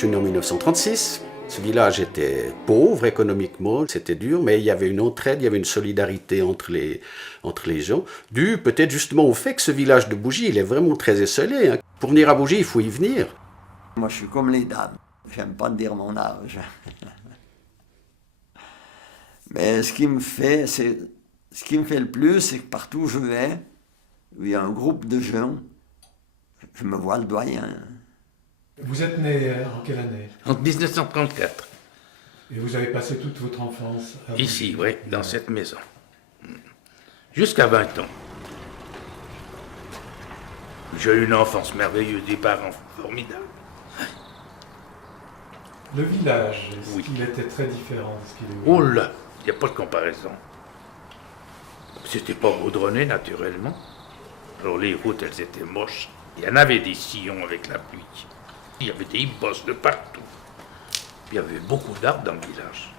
suis né en 1936. Ce village était pauvre économiquement, c'était dur, mais il y avait une entraide, il y avait une solidarité entre les gens, dû peut-être justement au fait que ce village de Bougie, il est vraiment très esselé. Hein. Pour venir à Bougie, il faut y venir. Moi, je suis comme les dames. J'aime pas dire mon âge. Mais ce qui me fait le plus, c'est que partout où je vais, où il y a un groupe de gens, je me vois le doyen. Vous êtes né en quelle année? En 1934. Et vous avez passé toute votre enfance à Ici, Bougie. oui, dans cette maison. Jusqu'à 20 ans. J'ai eu une enfance merveilleuse, des parents formidables. Le village, est-ce Oui. qu'il était très différent de ce qu'il est Oh aujourd'hui? là, il n'y a pas de comparaison. C'était pas goudronné, naturellement. Alors les routes, elles étaient moches. Il y en avait des sillons avec la pluie. Il y avait des bosses de partout. Puis il y avait beaucoup d'arbres dans le village.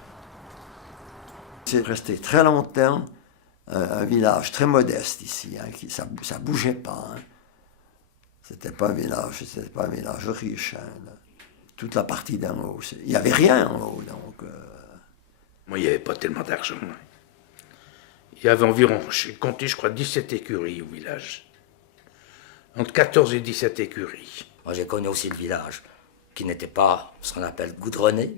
C'est resté très longtemps un village très modeste ici. Hein, ça bougeait pas. Hein. C'était pas un village riche. Hein, là. Toute la partie d'en haut. Il n'y avait rien en haut. Donc, Moi, il n'y avait pas tellement d'argent. Hein. Il y avait environ, j'ai compté, je crois, 17 écuries au village. Entre 14 et 17 écuries. Moi, j'ai connu aussi le village, qui n'était pas ce qu'on appelle goudronné,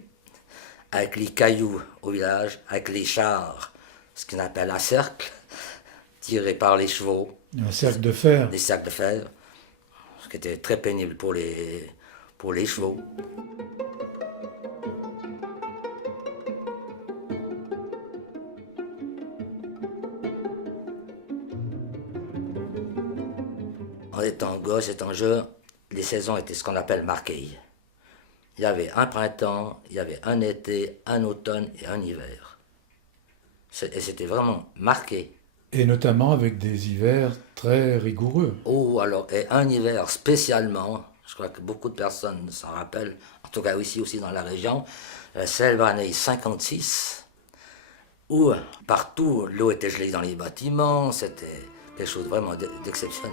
avec les cailloux au village, avec les chars, ce qu'on appelle un cercle, tiré par les chevaux. Un cercle de fer. Des cercles de fer, ce qui était très pénible pour les chevaux. En étant gosse, étant jeune, les saisons étaient ce qu'on appelle marquées. Il y avait un printemps, il y avait un été, un automne et un hiver. Et c'était vraiment marqué. Et notamment avec des hivers très rigoureux. Oh, alors, et un hiver spécialement, je crois que beaucoup de personnes s'en rappellent, en tout cas ici aussi dans la région, c'est l'année 56, où partout l'eau était gelée dans les bâtiments, c'était quelque chose vraiment d'exceptionnel.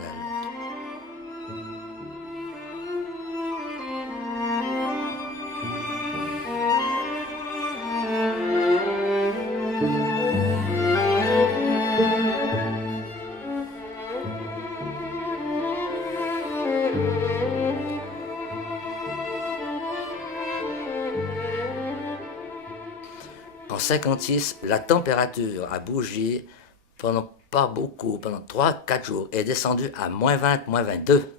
En 56, la température a bougé pendant pas beaucoup, pendant 3-4 jours, est descendue à moins 20, moins 22.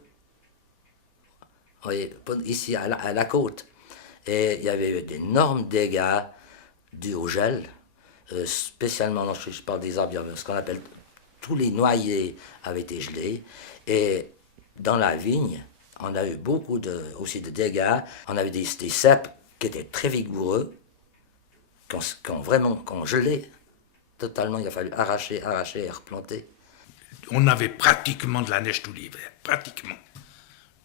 Oui, ici à la côte. Et il y avait eu d'énormes dégâts dus au gel, spécialement, non, je parle des arbres, ce qu'on appelle tous les noyers avaient été gelés. Et dans la vigne, on a eu beaucoup aussi de dégâts. On avait des cèpes qui étaient très vigoureux, qui ont gelé totalement. Il a fallu arracher et replanter. On avait pratiquement de la neige tout l'hiver, pratiquement.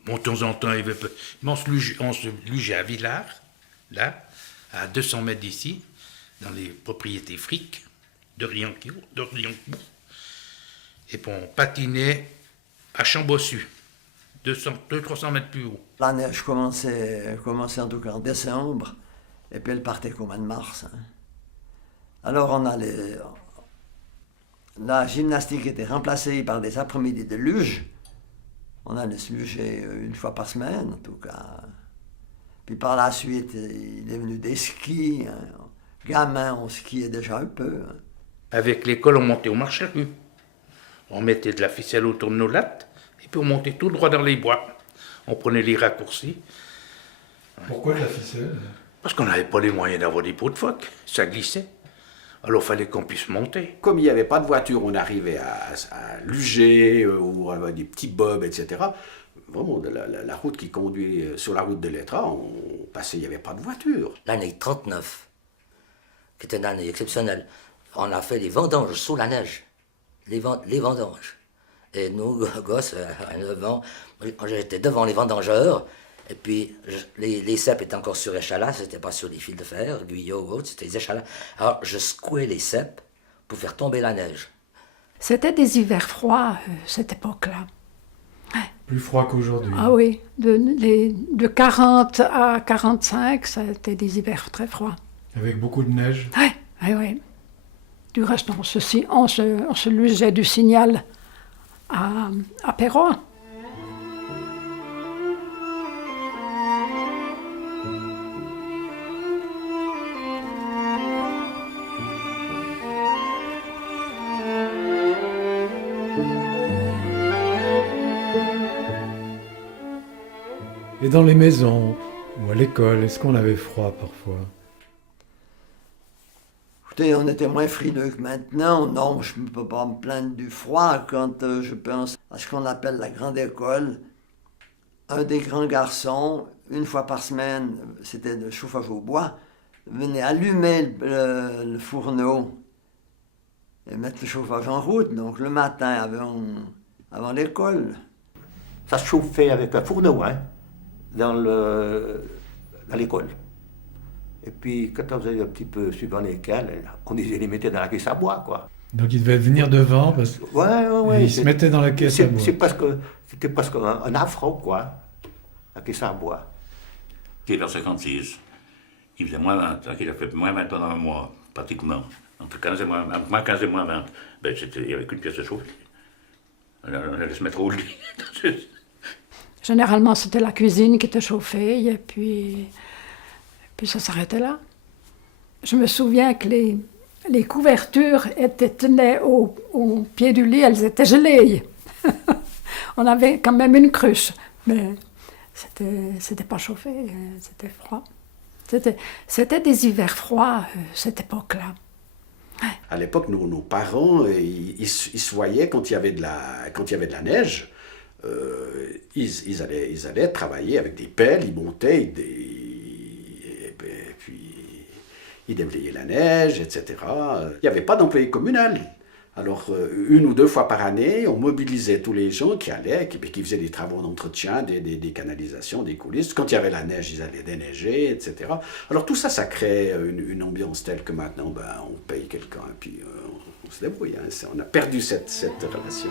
Bon, de temps en temps, il y avait peu. Mais on se logeait à Villars, là, à 200 mètres d'ici, dans les propriétés friques de Riancourt. Et puis on patinait à Chambossu, 200-300 mètres plus haut. la neige commençait en tout cas en décembre, et puis elle partait qu'au mois de mars. Hein. Alors la gymnastique était remplacée par des après-midi de luge. On allait se luger une fois par semaine, en tout cas. Puis par la suite, il est venu des skis. Hein. Gamin, on skiait déjà un peu. Hein. Avec l'école, on montait au marché-rue. On mettait de la ficelle autour de nos lattes, et puis on montait tout droit dans les bois. On prenait les raccourcis. Pourquoi de la ficelle? Parce qu'on n'avait pas les moyens d'avoir des pots de phoque, ça glissait. Alors il fallait qu'on puisse monter. Comme il n'y avait pas de voiture, on arrivait à luger ou avec des petits bobs, etc. Vraiment, la route qui conduit sur la route de l'Étra, on passait, il n'y avait pas de voiture. L'année 39, qui était une année exceptionnelle, on a fait les vendanges sous la neige. Les vendanges. Et nous, gosses, à 9 ans, j'étais devant les vendangeurs, et puis les cèpes étaient encore sur échalas, c'était pas sur les fils de fer, Guyot ou autre, c'était les échalas. Alors je secouais les cèpes pour faire tomber la neige. C'était des hivers froids, cette époque-là. Plus froid qu'aujourd'hui. Ah oui, de 40 à 45, ça a été des hivers très froids. Avec beaucoup de neige. Oui, oui, oui. Du reste, on se lusait du Signal à Perrois. Et dans les maisons ou à l'école, est-ce qu'on avait froid parfois? Écoutez, on était moins frileux que maintenant. Non, je ne peux pas me plaindre du froid quand je pense à ce qu'on appelle la grande école. Un des grands garçons, une fois par semaine, c'était le chauffage au bois, venait allumer le fourneau et mettre le chauffage en route, donc le matin avant l'école. Ça se chauffait avec un fourneau, hein, dans l'école. Et puis, quand on faisait un petit peu suivant lesquels, on les mettait dans la caisse à bois, quoi. Donc il devait venir devant parce Ouais. et il se mettait dans la caisse à bois. C'était presque un affront, quoi, la caisse à bois. Qui vers 56, il faisait moins 20, il a fait moins 20 ans dans un mois, pratiquement. Entre 15 et moins 20, ben, il n'y avait qu'une pièce de chauffe. On allait se mettre au lit. Généralement, c'était la cuisine qui était chauffée, et puis ça s'arrêtait là. Je me souviens que les couvertures tenaient au pied du lit, elles étaient gelées. On avait quand même une cruche, mais c'était pas chauffé, c'était froid. C'était des hivers froids, cette époque-là. À l'époque, nos parents, ils se voyaient quand il y avait de la neige. Ils allaient travailler avec des pelles, ils montaient, et puis ils déblayaient la neige, etc. Il n'y avait pas d'employé communal. Alors, 1 ou 2 fois par année, on mobilisait tous les gens qui allaient, qui faisaient des travaux d'entretien, des canalisations, des coulisses. Quand il y avait la neige, ils allaient déneiger, etc. Alors, tout ça, ça crée une ambiance telle que maintenant, on paye quelqu'un et puis on se débrouille. Hein. On a perdu cette relation.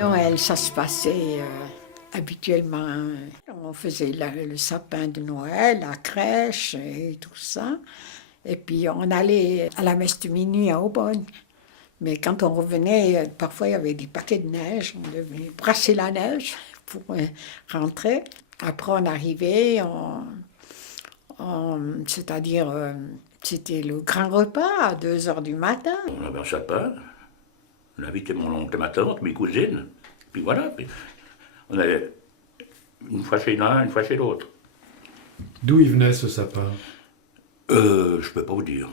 Noël, ça se passait habituellement. On faisait le sapin de Noël, la crèche et tout ça. Et puis on allait à la messe de minuit à Aubonne. Mais quand on revenait, parfois il y avait des paquets de neige. On devait brasser la neige pour rentrer. Après on arrivait, c'est-à-dire c'était le grand repas à 2h du matin. On avait un sapin, on invitait mon oncle et ma tante, mes cousines, puis voilà. Puis on allait une fois chez l'un, une fois chez l'autre. D'où il venait ce sapin? Je peux pas vous dire.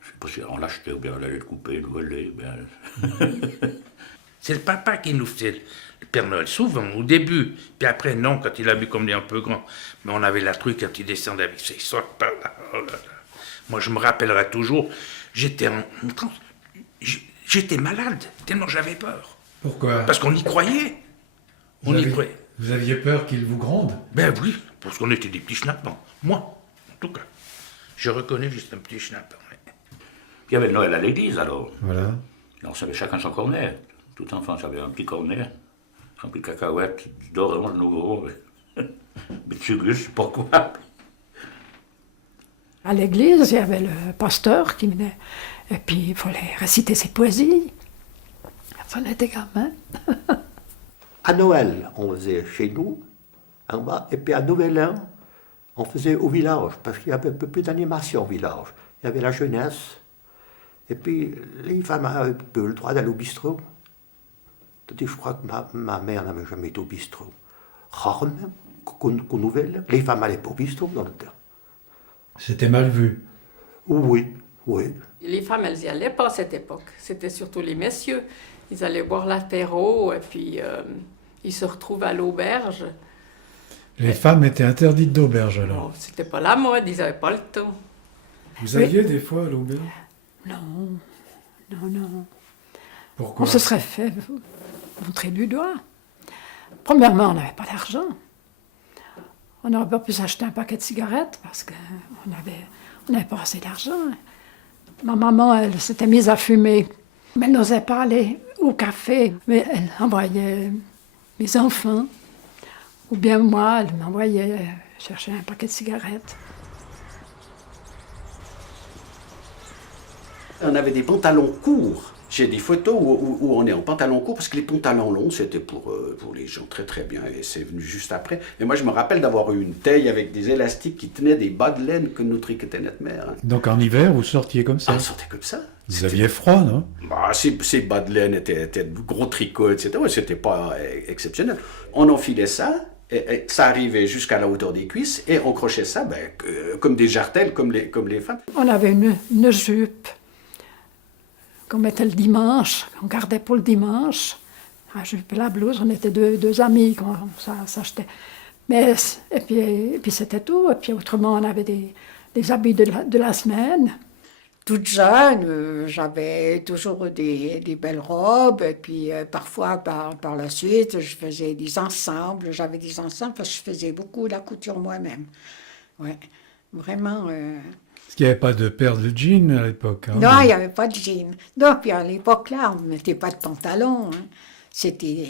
Je sais pas si on l'achetait ou bien on allait le couper, le voler. Bien... C'est le papa qui nous faisait le Père Noël, souvent, au début. Puis après, non, quand il a vu qu'on est un peu grand. Mais on avait la truc quand il descendait avec ses socs par là. Oh là là. Moi, je me rappellerai toujours, j'étais malade, tellement j'avais peur. Pourquoi? Parce qu'on y croyait. Vous aviez peur qu'il vous gronde? Ben oui, parce qu'on était des petits schnappants. Moi, en tout cas. Je reconnais juste un petit schnappant. Ouais. Puis il y avait le Noël à l'église, alors. Voilà. Là, on savait chacun son cornet. Tout enfant avait un petit cornet, un petit cacahuète, d'orange nouveau, bitsugus, je sais pas quoi. À l'église, il y avait le pasteur qui venait, et puis il fallait réciter ses poésies. On était gamins. À Noël, on faisait chez nous, en bas, et puis à Nouvel An, on faisait au village, parce qu'il y avait un peu plus d'animation au village. Il y avait la jeunesse, et puis les femmes avaient un peu le droit d'aller au bistrot. Je crois que ma mère n'avait jamais été au bistrot. Rarement, qu'au Nouvel An, les femmes allaient pas au bistrot dans le temps. C'était mal vu. Oui. Les femmes, elles n'y allaient pas à cette époque. C'était surtout les messieurs. Ils allaient boire l'apéro et puis ils se retrouvaient à l'auberge. Les femmes étaient interdites d'auberge alors. Bon, c'était pas la mode, ils n'avaient pas le temps. Vous alliez des fois à l'auberge? Non. Pourquoi? On se serait fait montrer du doigt. Premièrement, on n'avait pas d'argent. On n'aurait pas pu s'acheter un paquet de cigarettes parce qu'on n'avait pas assez d'argent. Ma maman, elle s'était mise à fumer, mais elle n'osait pas aller au café. Mais elle envoyait mes enfants, ou bien moi, elle m'envoyait chercher un paquet de cigarettes. On avait des pantalons courts. J'ai des photos où on est en pantalon court, parce que les pantalons longs, c'était pour les gens très très bien, et c'est venu juste après. Mais moi, je me rappelle d'avoir eu une taille avec des élastiques qui tenaient des bas de laine que nous tricotait notre mère. Donc en hiver, vous sortiez comme ça? Ah, on sortait comme ça. Vous aviez froid, non? Bah, ces bas de laine étaient de gros tricots, etc. Ouais, c'était pas exceptionnel. On enfilait ça, et ça arrivait jusqu'à la hauteur des cuisses, et on crochait ça comme des jartelles, comme les femmes. On avait une jupe qu'on mettait le dimanche, qu'on gardait pour le dimanche. La jupe et la blouse, on était deux amis, ça s'achetait. Mais, et puis c'était tout. Et puis autrement, on avait des habits de la semaine. Toute jeune, j'avais toujours des belles robes, et puis parfois, par la suite, je faisais des ensembles. J'avais des ensembles parce que je faisais beaucoup la couture moi-même. Ouais, vraiment. Parce qu'il n'y avait pas de paire de jeans à l'époque. Hein, Non, il n'y avait pas de jeans. Non, puis à l'époque, là, on ne mettait pas de pantalon. Hein. C'était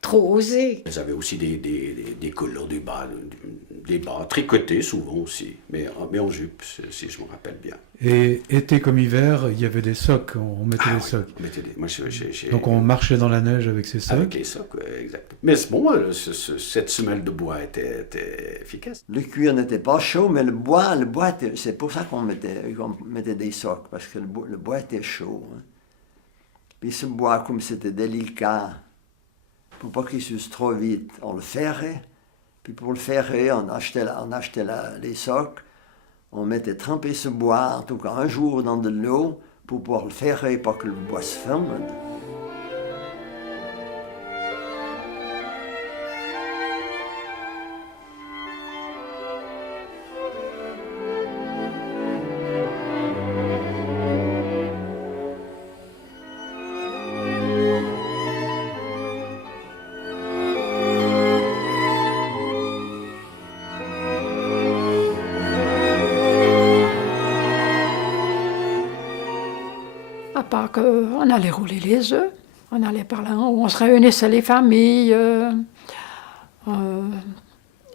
trop osé. Ils avaient aussi des collants, des bas tricotés souvent aussi, mais en jupe, si je me rappelle bien. Et été comme hiver, il y avait des socs, on mettait des socs. Moi, Donc on marchait dans la neige avec ces socs. Avec les socs, exact. Mais bon, cette semelle de bois était efficace. Le cuir n'était pas chaud, mais le bois c'est pour ça qu'on mettait des socs, parce que le bois était chaud. Hein. Puis ce bois, comme c'était délicat, pour pas qu'il s'use trop vite, on le ferrait. Puis pour le ferrer, on achetait les socs, on mettait tremper ce bois, en tout cas un jour dans de l'eau, pour pouvoir le ferrer, pas que le bois se ferme. À part qu'on allait rouler les œufs, on allait par là, on se réunissait les familles.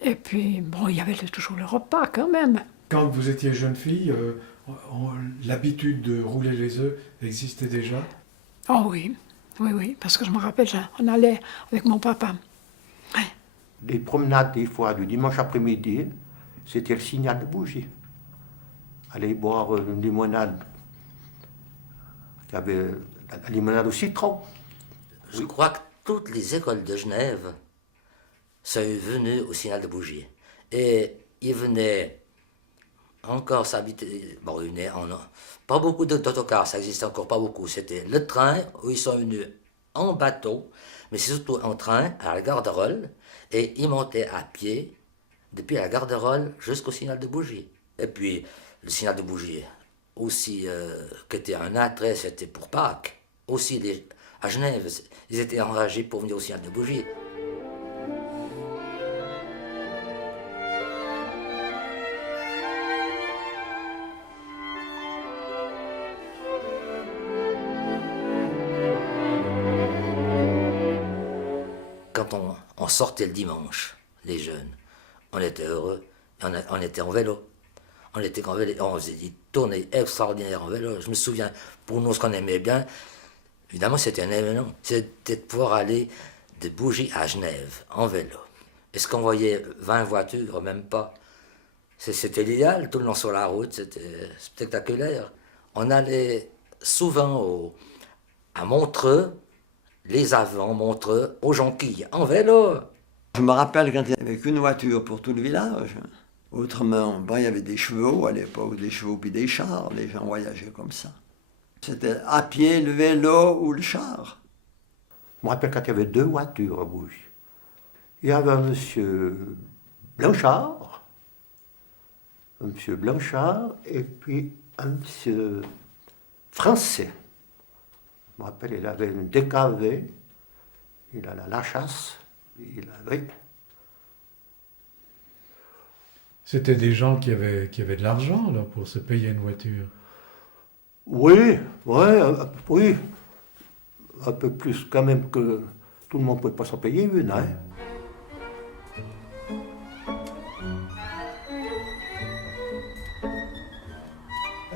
Et puis, bon, il y avait toujours le repas quand même. Quand vous étiez jeune fille, l'habitude de rouler les œufs existait déjà? Oh oui, oui, parce que je me rappelle, on allait avec mon papa. Ouais. Les promenades, des fois, du dimanche après-midi, c'était le signal de bougie. Aller boire une limonade. Il y avait la limonade au citron. Je crois que toutes les écoles de Genève sont venues au signal de bougie. Et ils venaient encore s'habiter. Bon, ils venaient pas beaucoup d'autocars, ça n'existait encore pas beaucoup. C'était le train où ils sont venus en bateau, mais c'est surtout en train à la gare de Rolle. Et ils montaient à pied depuis la gare de Rolle jusqu'au signal de bougie. Et puis, le signal de bougie, aussi, qui était un attrait, c'était pour Pâques. Aussi, à Genève, ils étaient enragés pour venir au signal de bougie. Quand on sortait le dimanche, les jeunes, on était heureux, on était en vélo. On était en vélo, on faisait des tournées extraordinaires en vélo. Je me souviens, pour nous, ce qu'on aimait bien, évidemment, c'était un événement. C'était de pouvoir aller de Bougie à Genève en vélo. Est-ce qu'on voyait 20 voitures? Même pas. C'était l'idéal, tout le long sur la route, c'était spectaculaire. On allait souvent à Montreux, les Avants, Montreux, aux Jonquilles, en vélo. Je me rappelle quand il n'y avait qu'une voiture pour tout le village. Autrement, il y avait des chevaux à l'époque, des chevaux puis des chars, les gens voyageaient comme ça. C'était à pied, le vélo ou le char. Je me rappelle quand il y avait 2 voitures à Bougie. Il y avait un monsieur Blanchard et puis un monsieur français. Je me rappelle, il avait une DKV il a la chasse, oui. C'était des gens qui avaient de l'argent là, pour se payer une voiture. Oui, oui. Un peu plus quand même que tout le monde ne pouvait pas s'en payer une. Hein.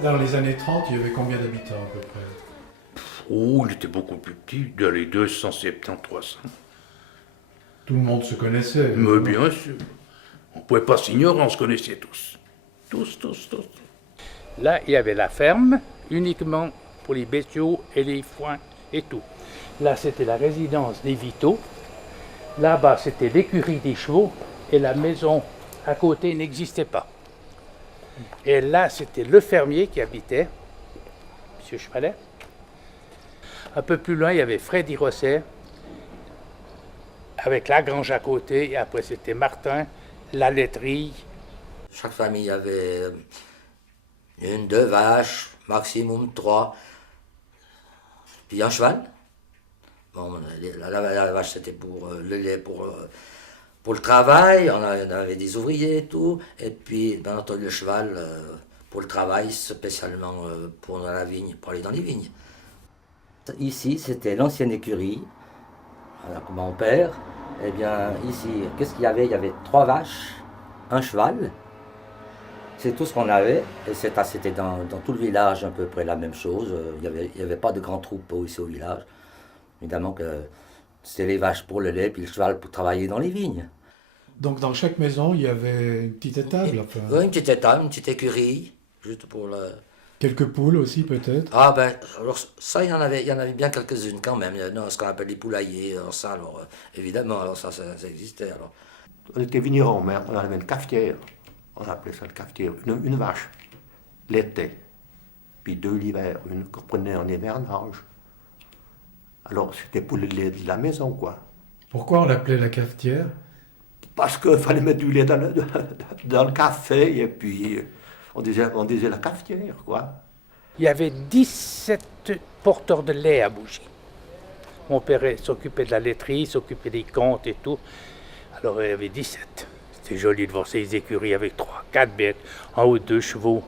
Dans les années 30, il y avait combien d'habitants à peu près? Oh, il était beaucoup plus petit, dans les 270-300. Tout le monde se connaissait. Mais bien sûr. On ne pouvait pas s'ignorer, on se connaissait tous. Tous. Là, il y avait la ferme, uniquement pour les bestiaux et les foins et tout. Là, c'était la résidence des Vito. Là-bas, c'était l'écurie des chevaux et la maison à côté n'existait pas. Et là, c'était le fermier qui habitait, M. Chevalet. Un peu plus loin, il y avait Freddy Rosset, avec la grange à côté, et après c'était Martin, la laiterie. Chaque famille avait 1, 2 vaches, maximum 3, puis un cheval. Bon, la vache c'était pour le lait, pour le travail, on avait des ouvriers et tout, et puis bien entendu le cheval pour le travail, spécialement pour la vigne, pour aller dans les vignes. Ici, c'était l'ancienne écurie, avec mon père. Eh bien, ici, qu'est-ce qu'il y avait? Il y avait 3 vaches, un cheval. C'est tout ce qu'on avait. Et c'était dans tout le village à peu près la même chose. Il n'y avait pas de grands troupeaux ici au village. Évidemment que c'était les vaches pour le lait, puis le cheval pour travailler dans les vignes. Donc dans chaque maison, il y avait une petite étable. Enfin. Oui, une petite étable, une petite écurie, juste pour le... Quelques poules aussi peut-être. Ah ben, alors ça, il y en avait bien quelques-unes quand même. Non, ce qu'on appelle les poulaillers, alors ça, évidemment, alors ça existait. Alors. On était vignerons, mais on avait une cafetière. On appelait ça le cafetière. Une vache, l'été, puis 2 l'hiver, une qu'on prenait en hivernage. Alors c'était pour le lait de la maison, quoi. Pourquoi on l'appelait la cafetière? Parce qu'il fallait mettre du lait dans le café, et puis on disait la cafetière, quoi. Il y avait 17 porteurs de lait à Bougie. Mon père s'occupait de la laiterie, s'occupait des comptes et tout. Alors il y avait 17. C'était joli de voir ces écuries avec 3, 4 bêtes, en haut 2 chevaux.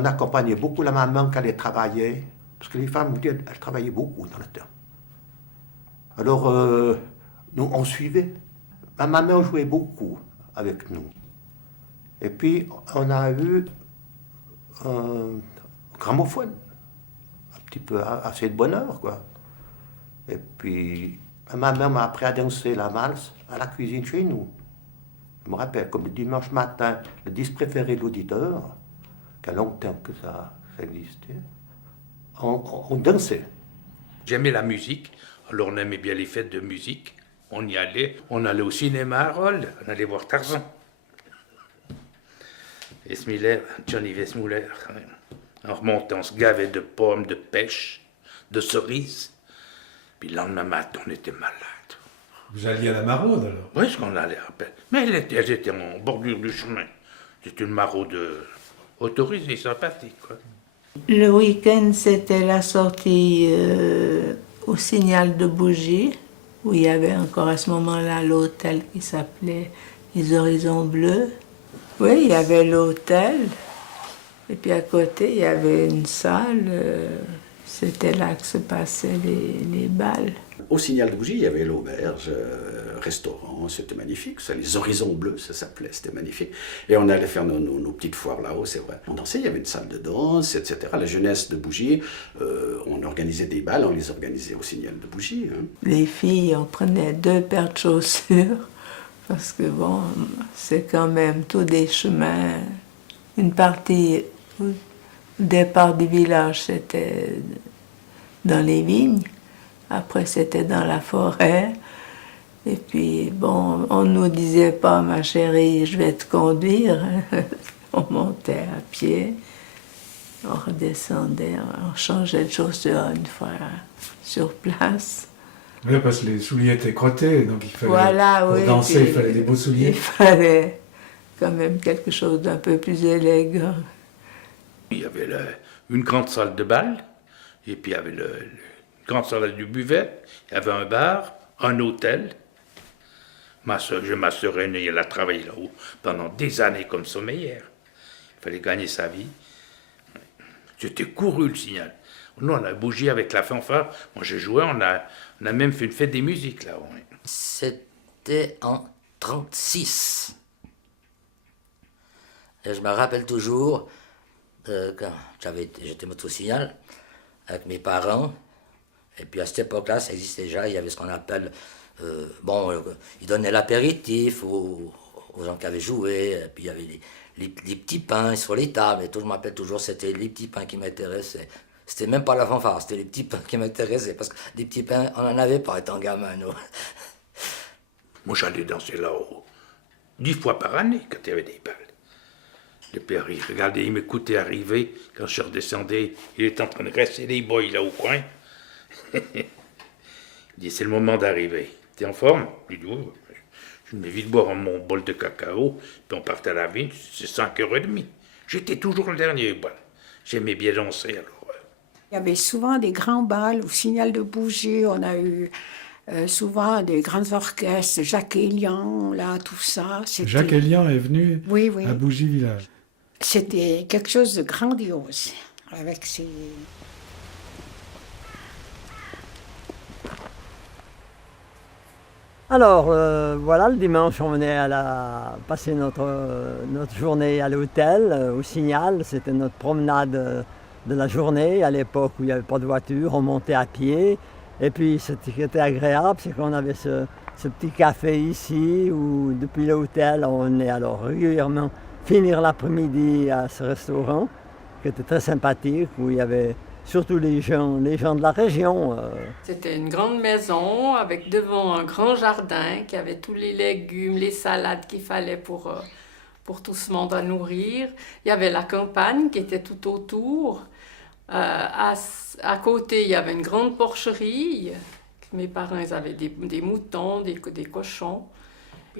On accompagnait beaucoup la maman quand elle travaillait, parce que les femmes, elles travaillaient beaucoup dans le temps. Alors, nous, on suivait. Ma maman jouait beaucoup avec nous. Et puis, on a eu un gramophone, un petit peu assez de bonheur, quoi. Et puis, ma maman m'a appris à danser la valse à la cuisine chez nous. Je me rappelle, comme le dimanche matin, le disque préféré de l'auditeur, qu'il y a longtemps que ça existait, on dansait. J'aimais la musique, alors on aimait bien les fêtes de musique. On y allait, on allait au cinéma à Rolle, on allait voir Tarzan. Esmiller, Johnny Weissmuller. En remontant, on se gavait de pommes, de pêche, de cerises. Puis le lendemain matin, on était malade. Vous alliez à la maraude alors? Oui, ce qu'on allait à peine. Mais elles étaient en bordure du chemin. C'était une maraude autorisée, sympathique, quoi. Le week-end, c'était la sortie au Signal de Bougie, où il y avait encore à ce moment-là l'hôtel qui s'appelait Les Horizons Bleus. Oui, il y avait l'hôtel, et puis à côté, il y avait une salle. C'était là que se passaient les bals. Au Signal de Bougie, il y avait l'auberge, restaurant, c'était magnifique. Ça, les Horizons Bleus, ça s'appelait, c'était magnifique. Et on allait faire nos petites foires là-haut, c'est vrai. On dansait, il y avait une salle de danse, etc. La jeunesse de Bougie, on organisait des bals, on les organisait au Signal de Bougie. Hein. Les filles, on prenait 2 paires de chaussures, parce que bon, c'est quand même tous des chemins. Une partie, au départ du village, c'était dans les vignes. Après, c'était dans la forêt. Et puis, bon, on ne nous disait pas, ma chérie, je vais te conduire. On montait à pied, on redescendait, on changeait de chaussures une fois sur place. Oui, parce que les souliers étaient crottés, donc il fallait, voilà, pour oui, danser, il fallait des beaux souliers. Il fallait quand même quelque chose d'un peu plus élégant. Il y avait une grande salle de bal, et puis il y avait une grande salle du buvet, il y avait un bar, un hôtel. Ma soeur aînée, elle a travaillé là-haut pendant des années comme sommeillère. Il fallait gagner sa vie. C'était couru le Signal. Nous, on a bougé avec la fanfare. Moi, j'ai joué, on a même fait une fête des musiques là-haut. C'était en 1936. Et je me rappelle toujours, quand j'étais moto au Signal, avec mes parents, et puis à cette époque-là, ça existait déjà, il y avait ce qu'on appelle, ils donnaient l'apéritif aux gens qui avaient joué, et puis il y avait les petits pains sur les tables, et tout, je me rappelle toujours, c'était les petits pains qui m'intéressaient. C'était même pas la fanfare, c'était les petits pains qui m'intéressaient, parce que des petits pains, on n'en avait pas étant gamin, nous. Moi, j'allais danser là-haut 10 fois par année quand il y avait des balles. Le père, il regardait, il m'écoutait arriver. Quand je redescendais, il était en train de rester les boys là au coin. Il dit, c'est le moment d'arriver. T'es en forme? Je lui dis, oui. Je me vite boire mon bol de cacao, puis on partait à la ville, c'est 5h30. J'étais toujours le dernier. Bon, j'aimais bien danser alors. Il y avait souvent des grands bals au Signal de Bougie. On a eu souvent des grands orchestres, Jacques Elian, là, tout ça. Jacques Elian est venu oui, oui. à Bougie Village. C'était quelque chose de grandiose, avec ses... Alors, voilà, le dimanche, on venait passer notre journée à l'hôtel, au Signal. C'était notre promenade de la journée. À l'époque où il n'y avait pas de voiture, on montait à pied. Et puis, ce qui était agréable, c'est qu'on avait ce petit café ici, où depuis l'hôtel, on venait alors régulièrement finir l'après-midi à ce restaurant, qui était très sympathique, où il y avait surtout les gens de la région. C'était une grande maison avec devant un grand jardin qui avait tous les légumes, les salades qu'il fallait pour tout ce monde à nourrir. Il y avait la campagne qui était tout autour. À côté, il y avait une grande porcherie. Mes parents ils avaient des moutons, des cochons.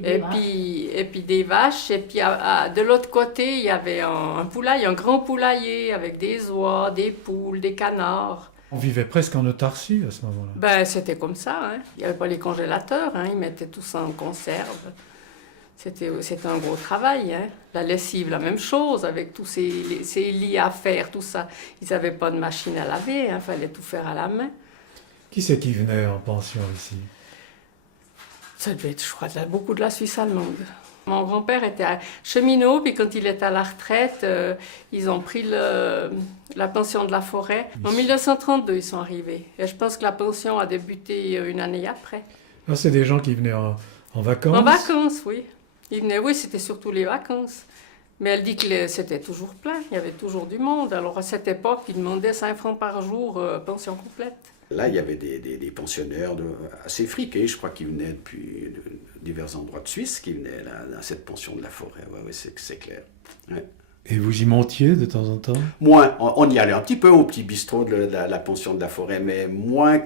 Et puis des vaches. Et puis de l'autre côté, il y avait un poulailler, un grand poulailler avec des oies, des poules, des canards. On vivait presque en autarcie à ce moment-là. Ben, c'était comme ça. Hein. Il n'y avait pas les congélateurs. Hein. Ils mettaient tout ça en conserve. C'était un gros travail. Hein. La lessive, la même chose, avec tous ces lits à faire, tout ça. Ils n'avaient pas de machine à laver. Il fallait tout faire à la main. Qui c'est qui venait en pension ici? Ça devait être, je crois, beaucoup de la Suisse allemande. Mon grand-père était cheminot, puis quand il est à la retraite, ils ont pris la pension de la forêt. En 1932, ils sont arrivés. Et je pense que la pension a débuté une année après. Ah, c'est des gens qui venaient en vacances? En vacances, oui. Ils venaient, oui, c'était surtout les vacances. Mais elle dit que c'était toujours plein, il y avait toujours du monde. Alors à cette époque, ils demandaient 5 francs par jour, pension complète. Là, il y avait des pensionnaires assez friqués, je crois, qui venaient depuis divers endroits de Suisse, qui venaient là, dans cette pension de la forêt. Oui, c'est clair. Ouais. Et vous y montiez de temps en temps? Moins. On y allait un petit peu au petit bistrot de la pension de la forêt, mais moins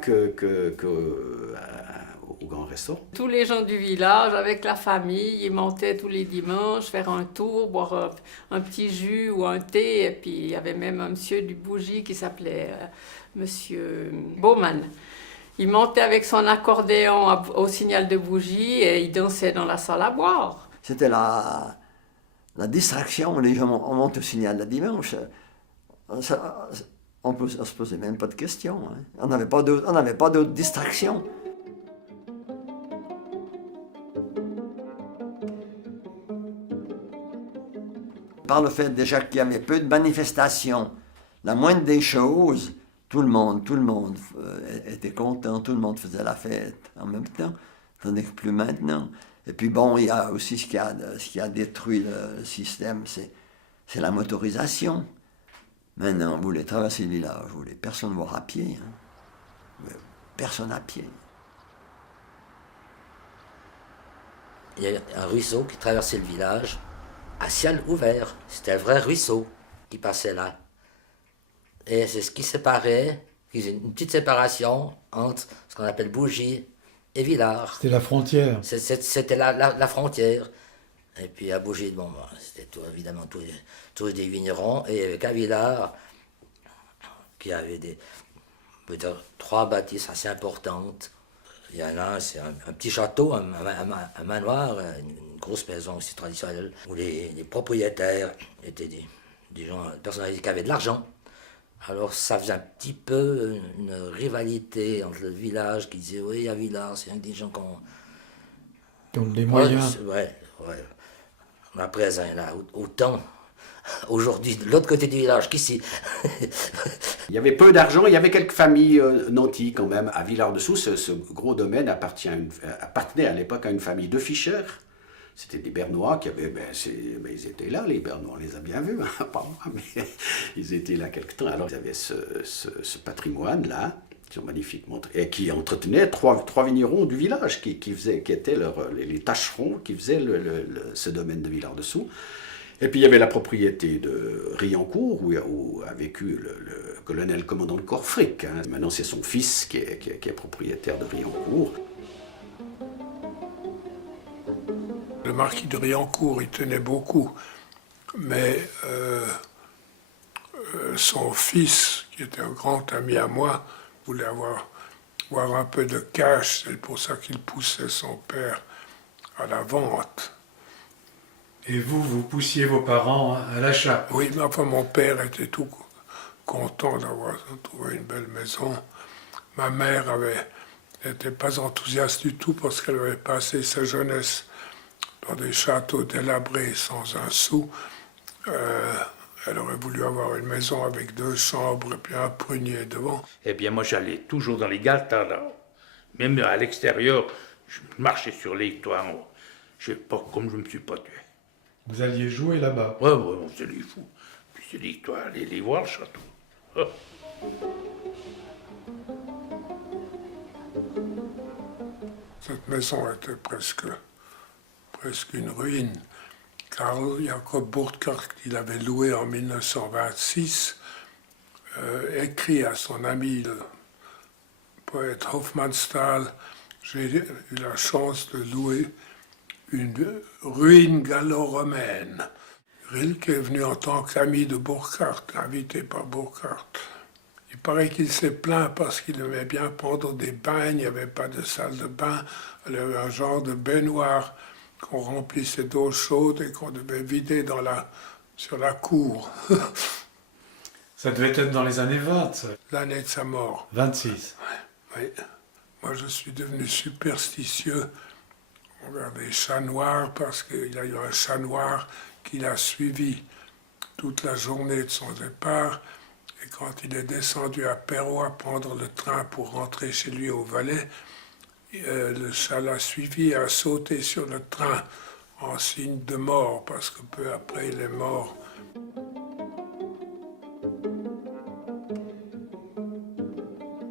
au grand resto. Tous les gens du village, avec la famille, ils montaient tous les dimanches faire un tour, boire un petit jus ou un thé. Et puis il y avait même un monsieur du Bougie qui s'appelait Monsieur Baumann. Il montait avec son accordéon au Signal de Bougie et il dansait dans la salle à boire. C'était la distraction. Les gens, on monte au Signal le dimanche. On ne se posait même pas de questions. Hein. On n'avait pas d'autres distractions. Par le fait déjà qu'il y avait peu de manifestations, la moindre des choses, tout le monde était content, tout le monde faisait la fête en même temps, tandis que plus maintenant. Et puis bon, il y a aussi ce qui a détruit le système, c'est la motorisation. Maintenant, vous voulez traverser le village, vous voulez personne voir à pied. Hein. Personne à pied. Il y a un ruisseau qui traversait le village à ciel ouvert. C'était un vrai ruisseau qui passait là. Et c'est ce qui séparait, une petite séparation entre ce qu'on appelle Bougie et Villars. C'était la frontière. C'était la frontière. Et puis à Bougie, bon, c'était évidemment tous des vignerons. Et avec Avillard, qui avait peut-être 3 bâtisses assez importantes. Il y en a, c'est un petit château, un manoir, une grosse maison aussi traditionnelle, où les propriétaires étaient des gens, des personnalités qui avaient de l'argent. Alors ça faisait un petit peu une rivalité entre le village qui disait oui, à Villars, c'est un des gens qui ont les moyens. Ouais. On a présent là, autant aujourd'hui de l'autre côté du village qu'ici. Il y avait peu d'argent, il y avait quelques familles nantis quand même. À Villars-dessous, ce gros domaine appartenait à l'époque à une famille de ficheurs. C'était des Bernois qui avaient, ils étaient là, les Bernois, on les a bien vus, hein, pas moi, mais ils étaient là quelque temps. Alors ils avaient ce patrimoine-là, qui sont magnifiquement, et qui entretenaient trois vignerons du village, qui étaient les tâcherons, qui faisaient ce domaine de Villars-dessous. Et puis il y avait la propriété de Riancourt, où a vécu le colonel commandant de Corfric. Hein. Maintenant c'est son fils qui est propriétaire de Riancourt. Le marquis de Riancourt, il tenait beaucoup, mais son fils, qui était un grand ami à moi, voulait avoir un peu de cash, c'est pour ça qu'il poussait son père à la vente. Et vous poussiez vos parents à l'achat? Oui, mais enfin mon père était tout content d'avoir trouvé une belle maison. Ma mère n'était pas enthousiaste du tout parce qu'elle avait passé sa jeunesse dans des châteaux délabrés sans un sou. Elle aurait voulu avoir une maison avec 2 chambres et puis un prunier devant. Eh bien, moi, j'allais toujours dans les galetas, là. Même à l'extérieur, je marchais sur les toits en haut. Je sais pas comme je me suis pas tué. Vous alliez jouer là-bas? Ouais, c'est les fous. Puis c'est les toits, aller voir le château. Oh. Cette maison était presque une ruine. Karl Jacob Burckhardt, qu'il avait loué en 1926, écrit à son ami, le poète Hofmannsthal, j'ai eu la chance de louer une ruine gallo-romaine. Rilke est venu en tant qu'ami de Burckhardt, invité par Burckhardt. Il paraît qu'il s'est plaint parce qu'il aimait bien prendre des bains, il n'y avait pas de salle de bain, il y avait un genre de baignoire qu'on remplissait d'eau chaude et qu'on devait vider sur la cour. Ça devait être dans les années 20, ça. L'année de sa mort. 26. Oui. Moi, je suis devenu superstitieux envers des chats noirs parce qu'il y a eu un chat noir qui l'a suivi toute la journée de son départ. Et quand il est descendu à Perrois prendre le train pour rentrer chez lui au Valais, le chat l'a suivi et a sauté sur le train en signe de mort, parce que peu après il est mort.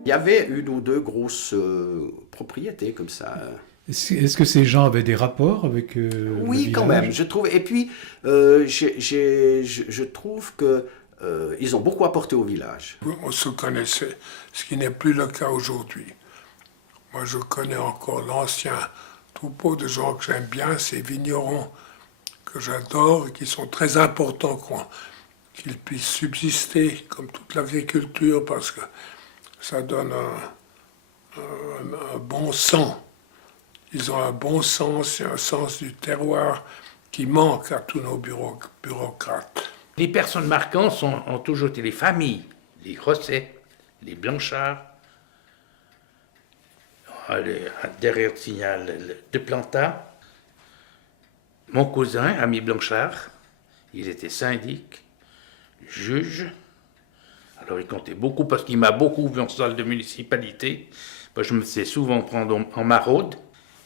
Il y avait 1 ou 2 grosses propriétés comme ça. Est-ce que ces gens avaient des rapports avec Oui, quand même, je trouve. Et puis, je trouve que ils ont beaucoup apporté au village. On se connaissait, ce qui n'est plus le cas aujourd'hui. Moi, je connais encore l'ancien troupeau de gens que j'aime bien, ces vignerons que j'adore et qui sont très importants qu'ils puissent subsister comme toute l'agriculture parce que ça donne un bon sens. Ils ont un bon sens et un sens du terroir qui manque à tous nos bureaucrates. Les personnes marquantes ont toujours été les familles, les Grosset, les Blanchard, derrière le signal de Planta. Mon cousin, ami Blanchard, il était syndic, juge. Alors il comptait beaucoup parce qu'il m'a beaucoup vu en salle de municipalité. Moi, je me faisais souvent prendre en maraude.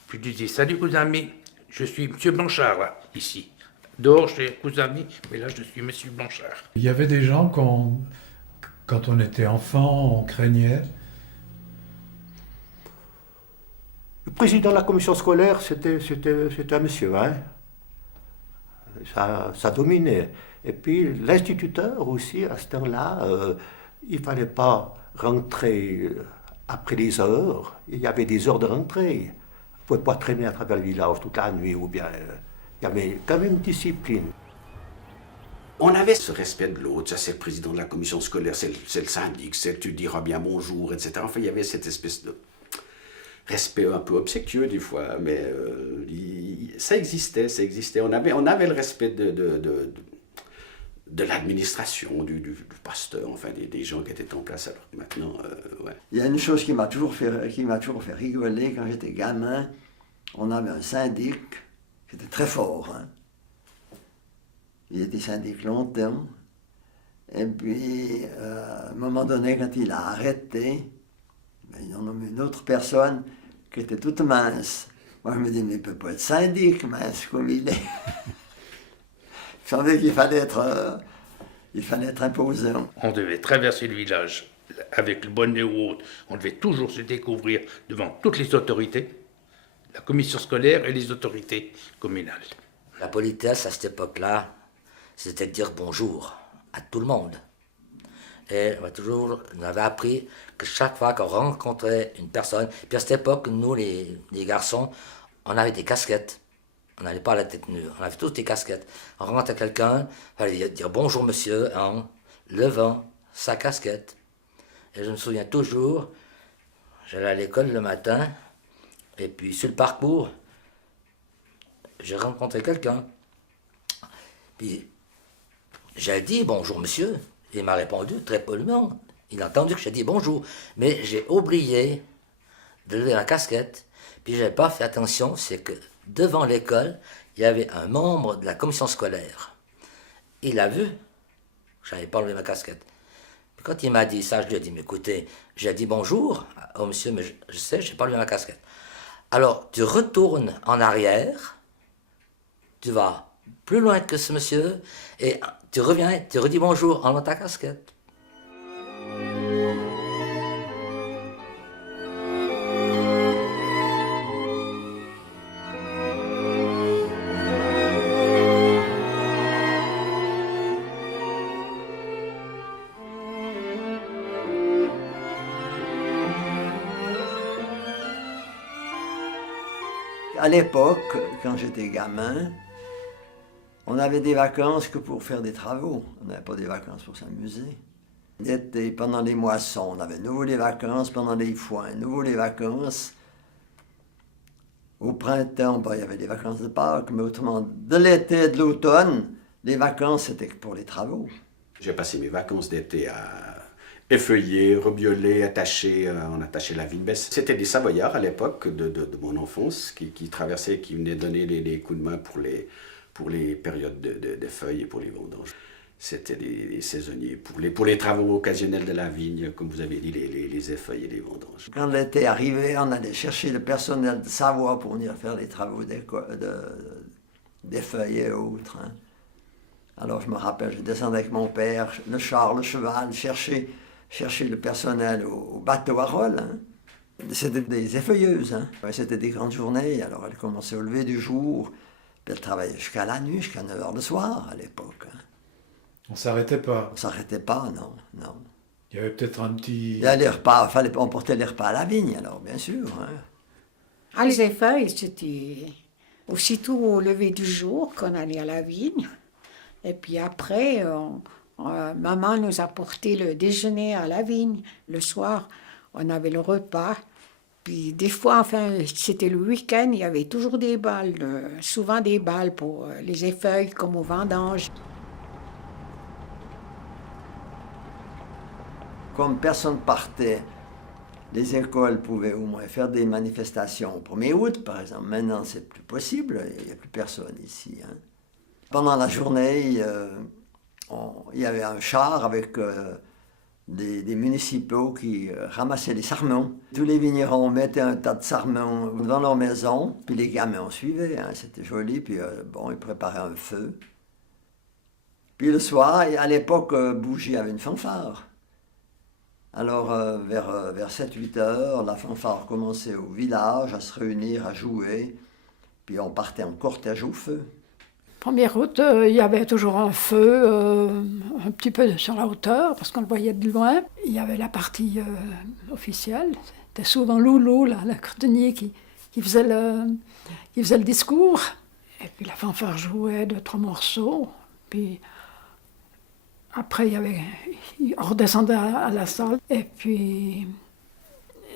Puis je disais, salut cousin, mais je suis monsieur Blanchard, là, ici. Dehors, je suis cousin, mais là, je suis monsieur Blanchard. Il y avait des gens quand on était enfant, on craignait. Le président de la commission scolaire, c'était un monsieur, hein. Ça dominait. Et puis l'instituteur aussi, à ce temps-là, il ne fallait pas rentrer après les heures. Il y avait des heures de rentrée. On ne pouvait pas traîner à travers le village toute la nuit ou bien... il y avait quand même discipline. On avait ce respect de l'autre, ça c'est le président de la commission scolaire, c'est le syndic, c'est tu diras bien bonjour, etc. Enfin, il y avait cette espèce de respect un peu obséquieux des fois, mais ça existait. On avait le respect de l'administration, du pasteur, enfin des gens qui étaient en place. Alors maintenant, ouais. Il y a une chose qui m'a toujours fait rigoler quand j'étais gamin. On avait un syndic qui était très fort. Hein. Il était syndic longtemps. Et puis, à un moment donné, quand il a arrêté, ils ont nommé une autre personne qui était toute mince. Moi, je me dis, mais il ne peut pas être syndic, mince comme il est. Je savais qu'il fallait être imposant. On devait traverser le village avec le bonnet ou autre. On devait toujours se découvrir devant toutes les autorités, la commission scolaire et les autorités communales. La politesse, à cette époque-là, c'était de dire bonjour à tout le monde. Et on avait appris que chaque fois qu'on rencontrait une personne, puis à cette époque, nous, les garçons, on avait des casquettes. On n'allait pas à la tête nue, on avait tous des casquettes. On rencontrait quelqu'un, il fallait dire bonjour monsieur, en levant sa casquette. Et je me souviens toujours, j'allais à l'école le matin, et puis sur le parcours, j'ai rencontré quelqu'un. Puis j'ai dit bonjour monsieur. Il m'a répondu très poliment. Il a entendu que j'ai dit bonjour. Mais j'ai oublié de lever la casquette. Puis je n'avais pas fait attention, c'est que devant l'école, il y avait un membre de la commission scolaire. Il a vu que je n'avais pas levé ma casquette. Puis quand il m'a dit ça, je lui ai dit, mais écoutez, j'ai dit bonjour au monsieur, mais je sais, je n'ai pas levé ma casquette. Alors, tu retournes en arrière, tu vas plus loin que ce monsieur, et tu reviens, tu redis bonjour en levant ta casquette. À l'époque, quand j'étais gamin, on avait des vacances que pour faire des travaux. On n'avait pas des vacances pour s'amuser. L'été, pendant les moissons, on avait nouveau les vacances, pendant les foins, nouveau les vacances. Au printemps, il y avait les vacances de Pâques, mais autrement, de l'été et de l'automne, les vacances, c'était pour les travaux. J'ai passé mes vacances d'été à effeuiller, rebioler, attacher, on attachait la vigne. C'était des Savoyards à l'époque de mon enfance qui traversaient, qui venaient donner les coups de main pour les périodes de feuilles et pour les vendanges. C'était des saisonniers pour les travaux occasionnels de la vigne, comme vous avez dit, les effeuilles et les vendanges. Quand l'été arrivait, on allait chercher le personnel de Savoie pour venir faire les travaux des feuilles et autres. Hein. Alors je me rappelle, je descendais avec mon père, le char, le cheval, chercher le personnel au bateau à rôle. Hein. C'était des effeuilleuses. Hein. C'était des grandes journées, alors elles commençaient au lever du jour, puis elles travaillaient jusqu'à la nuit, jusqu'à 9h le soir à l'époque. Hein. On ne s'arrêtait pas. On ne s'arrêtait pas, non. Il y avait peut-être un petit... Il y a les repas, on portait les repas à la vigne, alors, bien sûr. Hein. Ah, les effeuilles, c'était aussitôt au lever du jour qu'on allait à la vigne. Et puis après, maman nous apportait le déjeuner à la vigne. Le soir, on avait le repas. Puis des fois, enfin, c'était le week-end, il y avait toujours des balles, souvent des balles pour les effeuilles, comme aux vendanges. Comme personne partait, les écoles pouvaient au moins faire des manifestations au 1er août, par exemple. Maintenant, c'est plus possible, il n'y a plus personne ici. Hein. Pendant la journée, il y avait un char avec des municipaux qui ramassaient les sarments. Tous les vignerons mettaient un tas de sarments devant leur maison, puis les gamins suivaient, hein, c'était joli, puis ils préparaient un feu. Puis le soir, à l'époque, Bougie avait une fanfare. Alors, vers 7-8 heures, la fanfare commençait au village à se réunir, à jouer, puis on partait en cortège au feu. 1er août, il y avait toujours un feu, un petit peu sur la hauteur, parce qu'on le voyait de loin. Il y avait la partie officielle. C'était souvent Loulou, là, le cordonnier, qui faisait le discours. Et puis la fanfare jouait 2-3 morceaux. Puis après, on redescendait à la salle. Et puis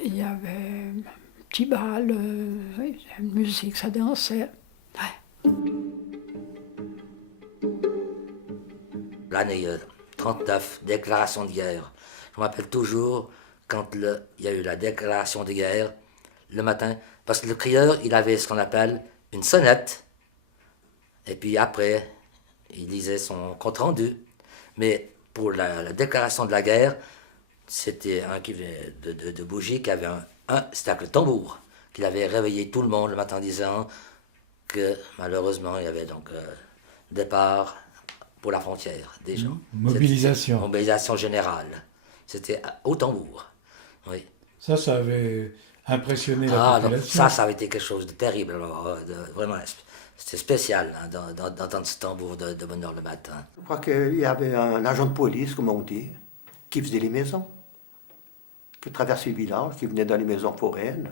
il y avait un petit bal, oui, une musique, ça dansait. Ouais. L'année 39, déclaration de guerre. Je me rappelle toujours quand il y a eu la déclaration de guerre, le matin, parce que le crieur, il avait ce qu'on appelle une sonnette, et puis après, il lisait son compte-rendu. Mais pour la déclaration de la guerre, c'était un qui venait de Bougie, qui avait c'était avec le tambour, qu'il avait réveillé tout le monde le matin en disant que malheureusement, il y avait donc départ pour la frontière, déjà. Mobilisation. Mobilisation générale. C'était au tambour, oui. Ça avait impressionné la population. Ça avait été quelque chose de terrible. Alors, vraiment, c'était spécial hein, d'entendre ce tambour de bonne heure le matin. Je crois qu'il y avait un agent de police, comme on dit, qui faisait les maisons, qui traversait le village, qui venait dans les maisons foraines,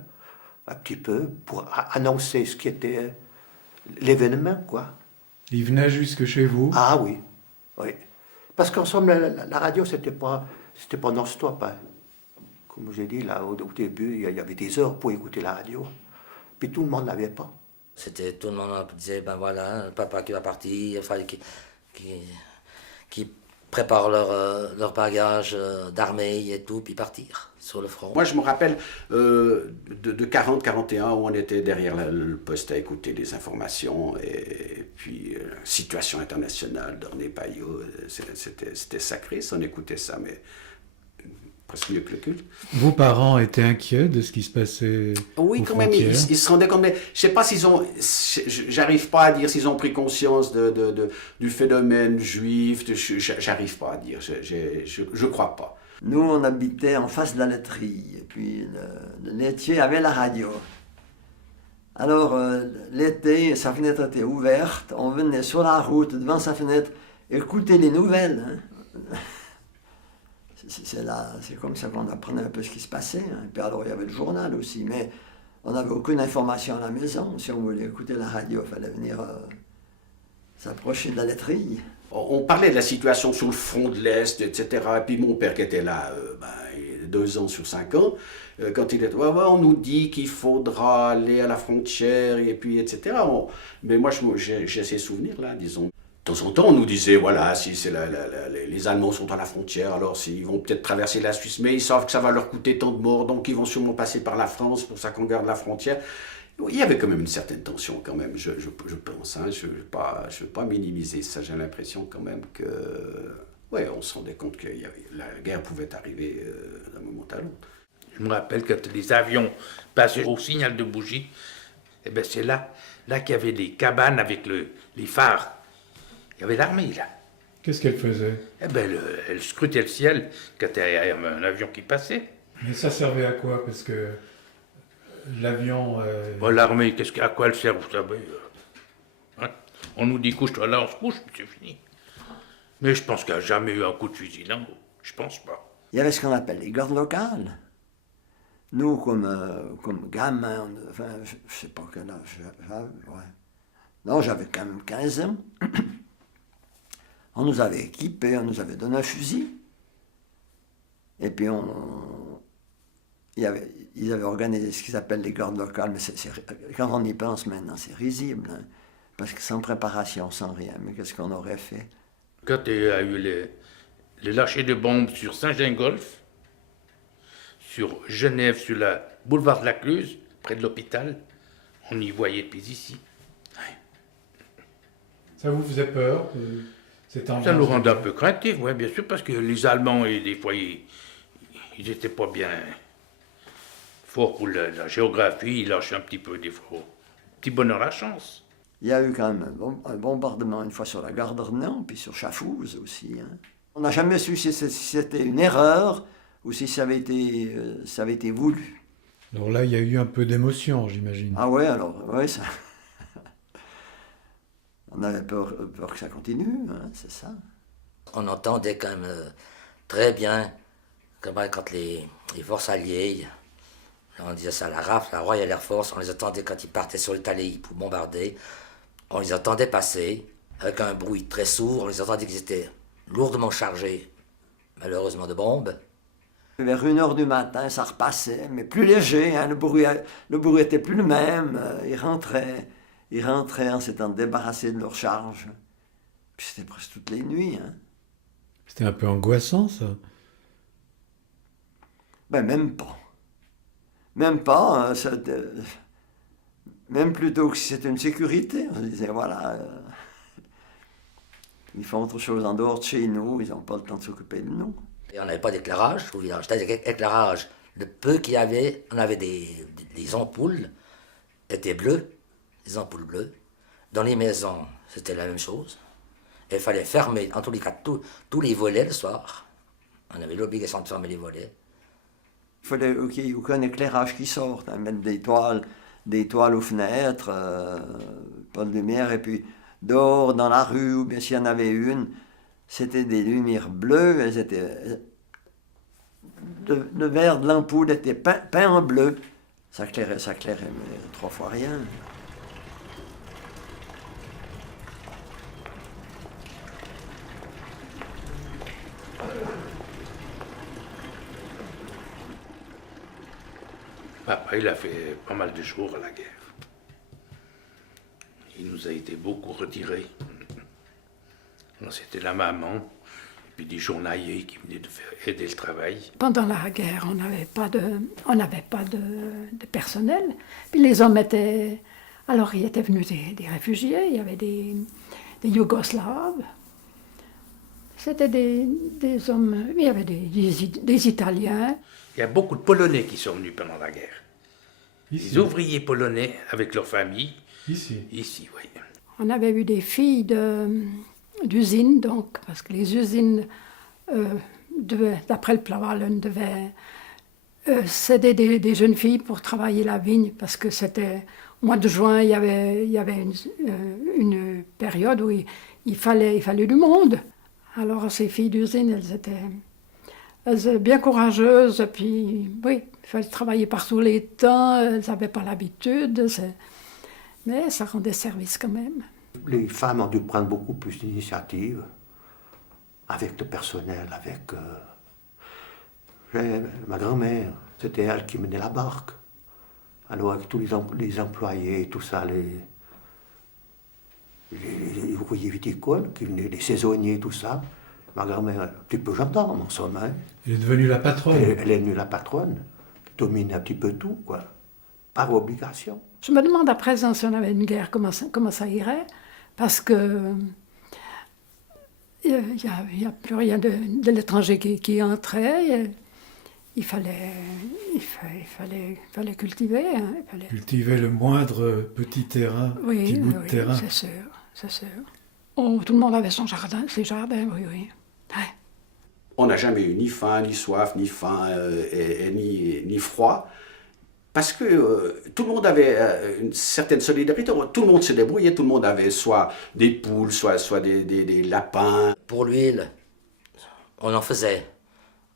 un petit peu, pour annoncer ce qui était l'événement, quoi. Il venait jusque chez vous? Ah oui, oui. Parce qu'en somme, la radio, c'était pas non-stop. Hein. Comme j'ai dit, là, au début, il y avait des heures pour écouter la radio. Puis tout le monde ne l'avait pas. C'était, tout le monde disait, ben voilà, le papa qui va partir, il fallait qu'ils préparent leur bagage d'armée et tout, puis partir sur le front. Moi, je me rappelle de 40-41, où on était derrière le poste à écouter les informations, et puis situation internationale, Dorné Payot, c'était sacré, ça, on écoutait ça, mais presque mieux que le culte. Vos parents étaient inquiets de ce qui se passait Oui, aux quand même, ils se rendaient compte, mais je sais pas s'ils ont, j'arrive pas à dire s'ils ont pris conscience du phénomène juif, j'arrive pas à dire, je crois pas. Nous, on habitait en face de la laiterie, et puis le laitier avait la radio. Alors, l'été, sa fenêtre était ouverte, on venait sur la route, devant sa fenêtre, écouter les nouvelles. Hein. C'est comme ça qu'on apprenait un peu ce qui se passait. Hein. Et puis alors, il y avait le journal aussi, mais on n'avait aucune information à la maison. Si on voulait écouter la radio, il fallait venir s'approcher de la laiterie. On parlait de la situation sur le front de l'Est, etc. Et puis mon père qui était là, 2 ans sur 5 ans, quand il était, on nous dit qu'il faudra aller à la frontière, et puis etc. Mais moi, j'ai ces souvenirs-là, disons. De temps en temps, on nous disait, voilà, si les Allemands sont à la frontière, alors ils vont peut-être traverser la Suisse, mais ils savent que ça va leur coûter tant de morts, donc ils vont sûrement passer par la France, pour ça qu'on garde la frontière. Il y avait quand même une certaine tension, quand même, je pense. Hein, je ne veux pas minimiser ça. J'ai l'impression quand même que... Ouais, on se rendait compte que la guerre pouvait arriver d'un moment à l'autre. Je me rappelle que les avions passaient au signal de bougie, et ben c'est là qu'il y avait des cabanes avec les phares. Il y avait l'armée, là. Qu'est-ce qu'elle faisait? Eh ben, elle scrutait le ciel quand il y avait un avion qui passait. Mais ça servait à quoi? Parce que l'avion... Bon, l'armée, à quoi elle sert, vous savez hein? On nous dit couche-toi là, on se couche, c'est fini. Mais je pense qu'il n'y a jamais eu un coup de fusil là, je pense pas. Il y avait ce qu'on appelle les gardes locales. Nous, comme gamins, enfin, je ne sais pas quel âge j'avais, ouais. Non, j'avais quand même 15 ans. On nous avait équipés, on nous avait donné un fusil. Et puis ils avaient organisé ce qu'ils appellent les gardes locales, mais quand on y pense maintenant, c'est risible. Hein, parce que sans préparation, sans rien, mais qu'est-ce qu'on aurait fait? Quand il y a eu les lâchers de bombes sur Saint-Gingolf, sur Genève, sur le boulevard de la Cluse, près de l'hôpital, on y voyait depuis ici. Ça vous faisait peur? Ça nous rendait un peu craintifs, oui, bien sûr, parce que les Allemands, des fois, ils n'étaient pas bien forts pour la géographie, ils lâchaient un petit peu des fois. Petit bonheur à chance. Il y a eu quand même un bombardement une fois sur la gare d'Ornans, puis sur Chafouz aussi. Hein. On n'a jamais su si c'était une erreur ou si ça avait été voulu. Alors là, il y a eu un peu d'émotion, j'imagine. Ah ouais, alors, ouais, ça... On avait peur que ça continue, hein, c'est ça. On entendait quand même très bien quand les forces alliées, on disait ça, la RAF, la Royal Air Force, on les entendait quand ils partaient sur l'Italie pour bombarder. On les entendait passer avec un bruit très sourd. On les entendait qu'ils étaient lourdement chargés, malheureusement, de bombes. Vers 1h du matin, ça repassait, mais plus léger, hein, le bruit était plus le même. Ils rentraient en s'étant débarrassés de leur charge. Puis c'était presque toutes les nuits. Hein. C'était un peu angoissant, ça. Ben, même pas. Même pas. Même plutôt que si c'était une sécurité. On se disait, voilà, ils font autre chose en dehors de chez nous, ils n'ont pas le temps de s'occuper de nous. Et on n'avait pas d'éclairage au village. C'est-à-dire qu'éclairage, le peu qu'il y avait, on avait des ampoules, étaient bleues, des ampoules bleues. Dans les maisons, c'était la même chose. Et il fallait fermer, en tous les cas, tous les volets le soir. On avait l'obligation de fermer les volets. Il fallait qu'il y ait aucun éclairage qui sorte, hein, mettre des toiles aux fenêtres, pas de lumière, et puis dehors, dans la rue, ou bien s'il y en avait une, c'était des lumières bleues, elles étaient... Le verre de l'ampoule était peint en bleu. Ça éclairait, mais 3 fois rien. Papa, il a fait pas mal de jours à la guerre. Il nous a été beaucoup retirés. C'était la maman, et puis des journaliers qui venaient de faire aider le travail. Pendant la guerre, on n'avait pas de personnel. Puis les hommes étaient... Alors, il était venu des réfugiés, il y avait des Yougoslaves. C'était des hommes... Il y avait des Italiens. Il y a beaucoup de Polonais qui sont venus pendant la guerre. Ici. Des ouvriers polonais avec leur famille. Ici. Ici, oui. On avait eu des filles d'usines, donc, parce que les usines, d'après le plan Wallon, devaient céder des jeunes filles pour travailler la vigne, parce que c'était au mois de juin, il y avait une période où il fallait du monde. Alors ces filles d'usine, elles étaient bien courageuses, puis oui, il fallait travailler par tous les temps, elles n'avaient pas l'habitude, mais ça rendait service quand même. Les femmes ont dû prendre beaucoup plus d'initiatives avec le personnel, avec ma grand-mère. C'était elle qui menait la barque. Alors avec tous les employés, tout ça, les ouvriers viticoles qui venaient, les saisonniers, tout ça. Ma grand-mère, un petit peu gendarme en somme. Hein. Elle est devenue la patronne. Elle est devenue la patronne, qui domine un petit peu tout, quoi, par obligation. Je me demande à présent si on avait une guerre, comment ça irait, parce que il n'y a plus rien de l'étranger qui entrait. Il fallait cultiver. Hein, cultiver le moindre petit terrain, petit bout de terrain. C'est sûr. Oh, tout le monde avait son jardin, ses jardins, oui. Ouais. On n'a jamais eu ni faim, ni soif, ni faim, ni froid. Parce que tout le monde avait une certaine solidarité, tout le monde se débrouillait, tout le monde avait soit des poules, soit des lapins. Pour l'huile, on en faisait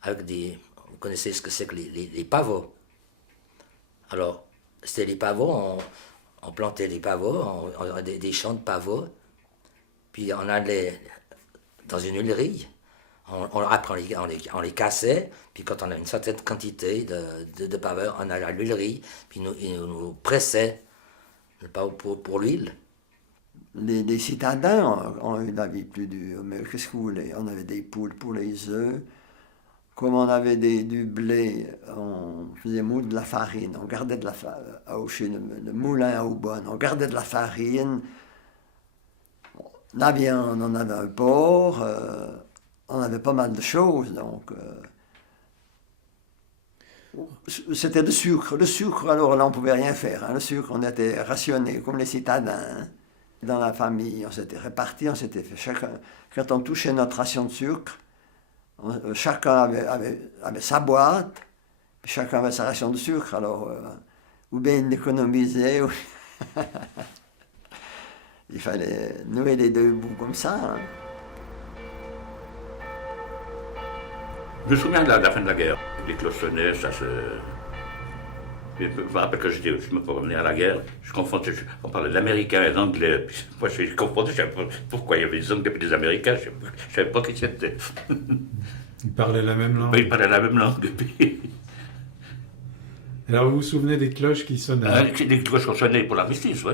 avec vous connaissez ce que c'est que les pavots. Alors, c'était les pavots, on plantait les pavots, des champs de pavots, puis on allait dans une huilerie. Après, on les cassait, puis quand on a une certaine quantité de paveurs, on allait à l'huilerie, puis ils nous pressaient le pavot pour l'huile. Les citadins ont eu la vie plus dure, mais qu'est-ce que vous voulez? On avait des poules pour les œufs. Comme on avait du blé, on faisait moudre de la farine. On gardait de la farine, chez le moulin à Aubonne, on gardait de la farine. La viande, on avait un porc. On avait pas mal de choses, donc... C'était le sucre. Le sucre, alors là, on ne pouvait rien faire. Hein. Le sucre, on était rationnés, comme les citadins. Hein. Dans la famille, on s'était répartis, on s'était fait chacun... Quand on touchait notre ration de sucre, chacun avait sa boîte, puis chacun avait sa ration de sucre. Alors, ou bien il l'économisait, ou... Il fallait nouer les deux bouts comme ça. Hein. Je me souviens de la fin de la guerre. Les cloches sonnaient, Je me rappelle que je me promenais à la guerre, on parlait de l'américain et de l'anglais. Puis moi, j'ai confondu, je savais pas pourquoi il y avait des anglais et des américains, je ne savais pas qui c'était. Ils parlaient la même langue. Oui, ils parlaient la même langue. Alors vous vous souvenez des cloches qui sonnaient? Les cloches qui sonnaient pour l'armistice, oui.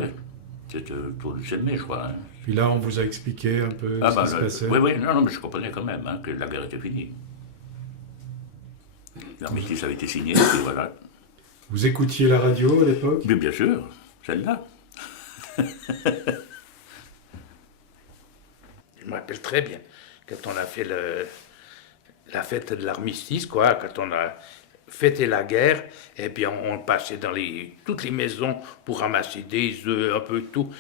C'était autour du 7 mai, je crois. Hein. Puis là, on vous a expliqué un peu ce qui se passait. Oui, non, mais je comprenais quand même que la guerre était finie. L'armistice avait été signé, et voilà. Vous écoutiez la radio à l'époque? Mais bien sûr, celle-là. Je me rappelle très bien, quand on a fait la fête de l'armistice, quoi, quand on a fêté la guerre, et bien on passait dans toutes les maisons pour ramasser des œufs, un peu tout.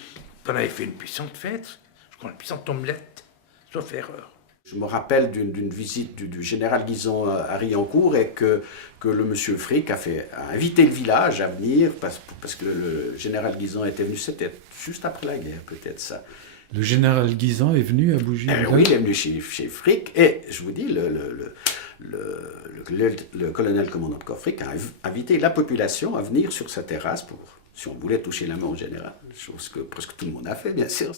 On avait fait une puissante fête, je crois une puissante omelette, sauf erreur. Je me rappelle d'une visite du général Guison à Riancourt et que le monsieur Frick a invité le village à venir parce que le général Guison était venu, c'était juste après la guerre, peut-être ça. Le général Guisan est venu à Bougie? Oui, il est venu chez Frick et je vous dis, le colonel commandant de corps Frick a invité la population à venir sur sa terrasse si on voulait toucher la main au général, chose que presque tout le monde a fait, bien sûr.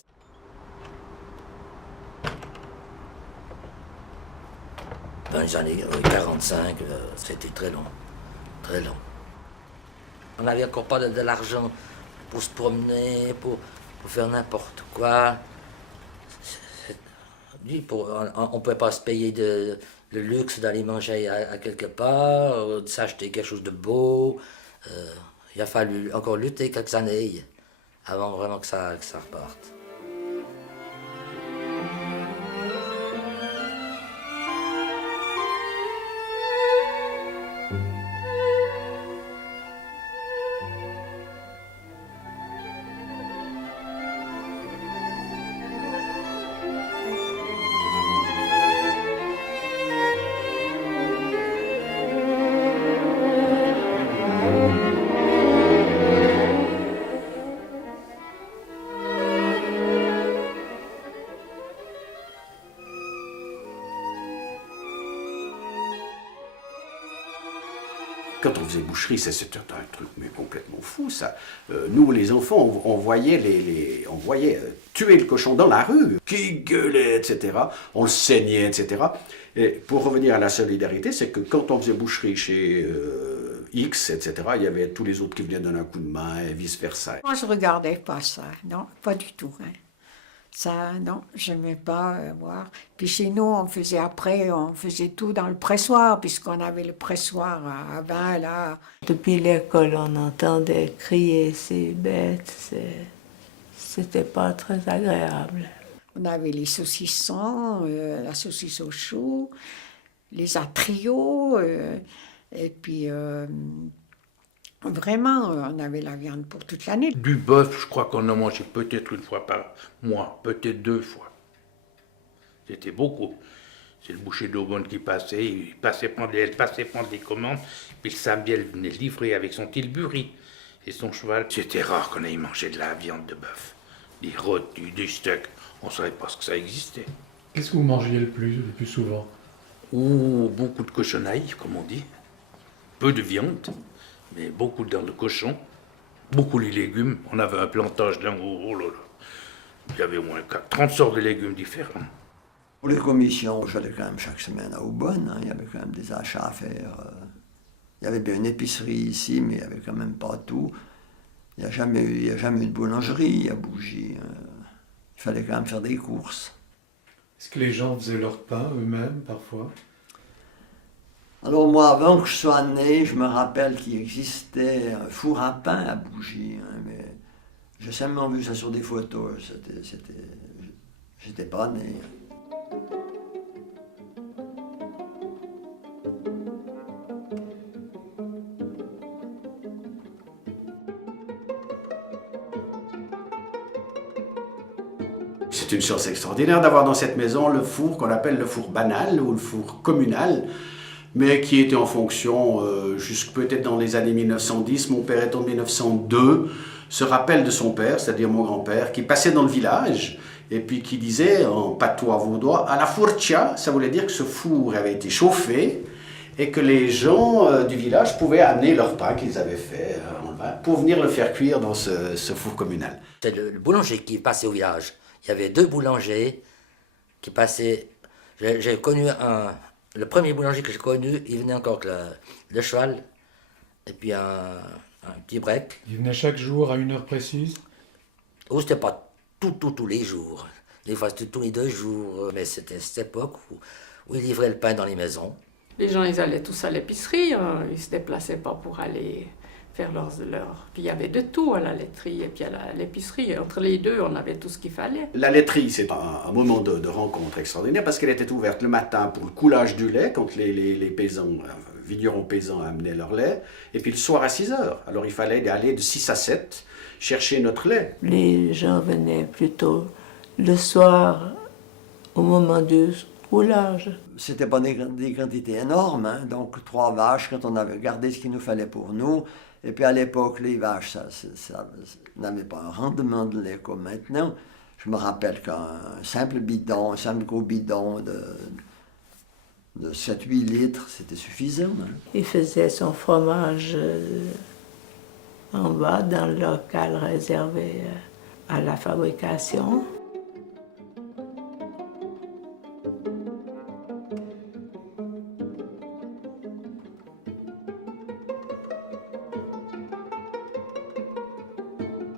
Dans les années 45, c'était très long, très long. On n'avait encore pas de l'argent pour se promener, pour faire n'importe quoi. On ne pouvait pas se payer le luxe d'aller manger à quelque part, de s'acheter quelque chose de beau. Il a fallu encore lutter quelques années avant vraiment que ça reparte. Quand on faisait boucherie, c'était un truc mais complètement fou, ça. Nous, les enfants, on voyait tuer le cochon dans la rue, qui gueulait, etc. On le saignait, etc. Et pour revenir à la solidarité, c'est que quand on faisait boucherie chez X, etc., il y avait tous les autres qui venaient donner un coup de main et vice-versa. Moi, je ne regardais pas ça, non, pas du tout. Hein. Ça, non, je n'aimais pas voir. Puis chez nous, on faisait tout dans le pressoir, puisqu'on avait le pressoir à vin, là. Depuis l'école, on entendait crier ces bêtes. C'était pas très agréable. On avait les saucissons, la saucisse au chou, les atrios, et puis vraiment, on avait la viande pour toute l'année. Du bœuf, je crois qu'on en mangeait peut-être une fois par mois, peut-être 2 fois. C'était beaucoup. C'est le boucher d'Aubonne qui passait, elle passait prendre les commandes, puis le samedi, elle venait livrer avec son tilbury et son cheval. C'était rare qu'on ait mangé de la viande de bœuf, des rôtis, des steaks. On ne savait pas ce que ça existait. Qu'est-ce que vous mangiez le plus souvent? Beaucoup de cochonailles, comme on dit. Peu de viande, mais beaucoup de dents de cochon. Beaucoup les légumes. On avait un plantage d'un oh là là. Il y avait au moins 30 sortes de légumes différents. Pour les commissions, j'allais quand même chaque semaine à Aubonne. Il y avait quand même des achats à faire. Il y avait bien une épicerie ici, mais il n'y avait quand même pas tout. Il n'y a jamais eu de boulangerie à Bougie. Il fallait quand même faire des courses. Est-ce que les gens faisaient leur pain eux-mêmes, parfois? Alors moi, avant que je sois né, je me rappelle qu'il existait un four à pain à Bougie. Mais j'ai seulement vu ça sur des photos. J'étais pas né. C'est une chose extraordinaire d'avoir dans cette maison le four qu'on appelle le four banal ou le four communal, mais qui était en fonction jusque peut-être dans les années 1910. Mon père étant de 1902, se rappelle de son père, c'est-à-dire mon grand-père, qui passait dans le village et puis qui disait en patois vaudois, à la fourtia, ça voulait dire que ce four avait été chauffé et que les gens du village pouvaient amener leur pain qu'ils avaient fait en vin pour venir le faire cuire dans ce four communal. C'est le boulanger qui passait au village. Il y avait 2 boulangers qui passaient. J'ai connu le premier boulanger que j'ai connu, il venait encore avec le cheval et puis un petit break. Il venait chaque jour à une heure précise? Oh, c'était pas tous les jours. Des fois, c'était tous les 2 jours. Mais c'était cette époque où ils livraient le pain dans les maisons. Les gens, ils allaient tous à l'épicerie. Ils se déplaçaient pas pour aller faire leurs... Puis il y avait de tout à la laiterie et puis à l'épicerie. Entre les deux, on avait tout ce qu'il fallait. La laiterie, c'est un moment de rencontre extraordinaire parce qu'elle était ouverte le matin pour le coulage du lait, quand les paysans, vignerons paysans amenaient leur lait, et puis le soir à 6 heures. Alors il fallait aller de 6 à 7 chercher notre lait. Les gens venaient plutôt le soir au moment du coulage. C'était pas des quantités énormes, hein, donc 3 vaches quand on avait gardé ce qu'il nous fallait pour nous. Et puis à l'époque, les vaches, ça n'avait pas un rendement de lait comme maintenant. Je me rappelle qu'un simple gros bidon de 7-8 litres, c'était suffisant. Hein. Il faisait son fromage en bas, dans le local réservé à la fabrication.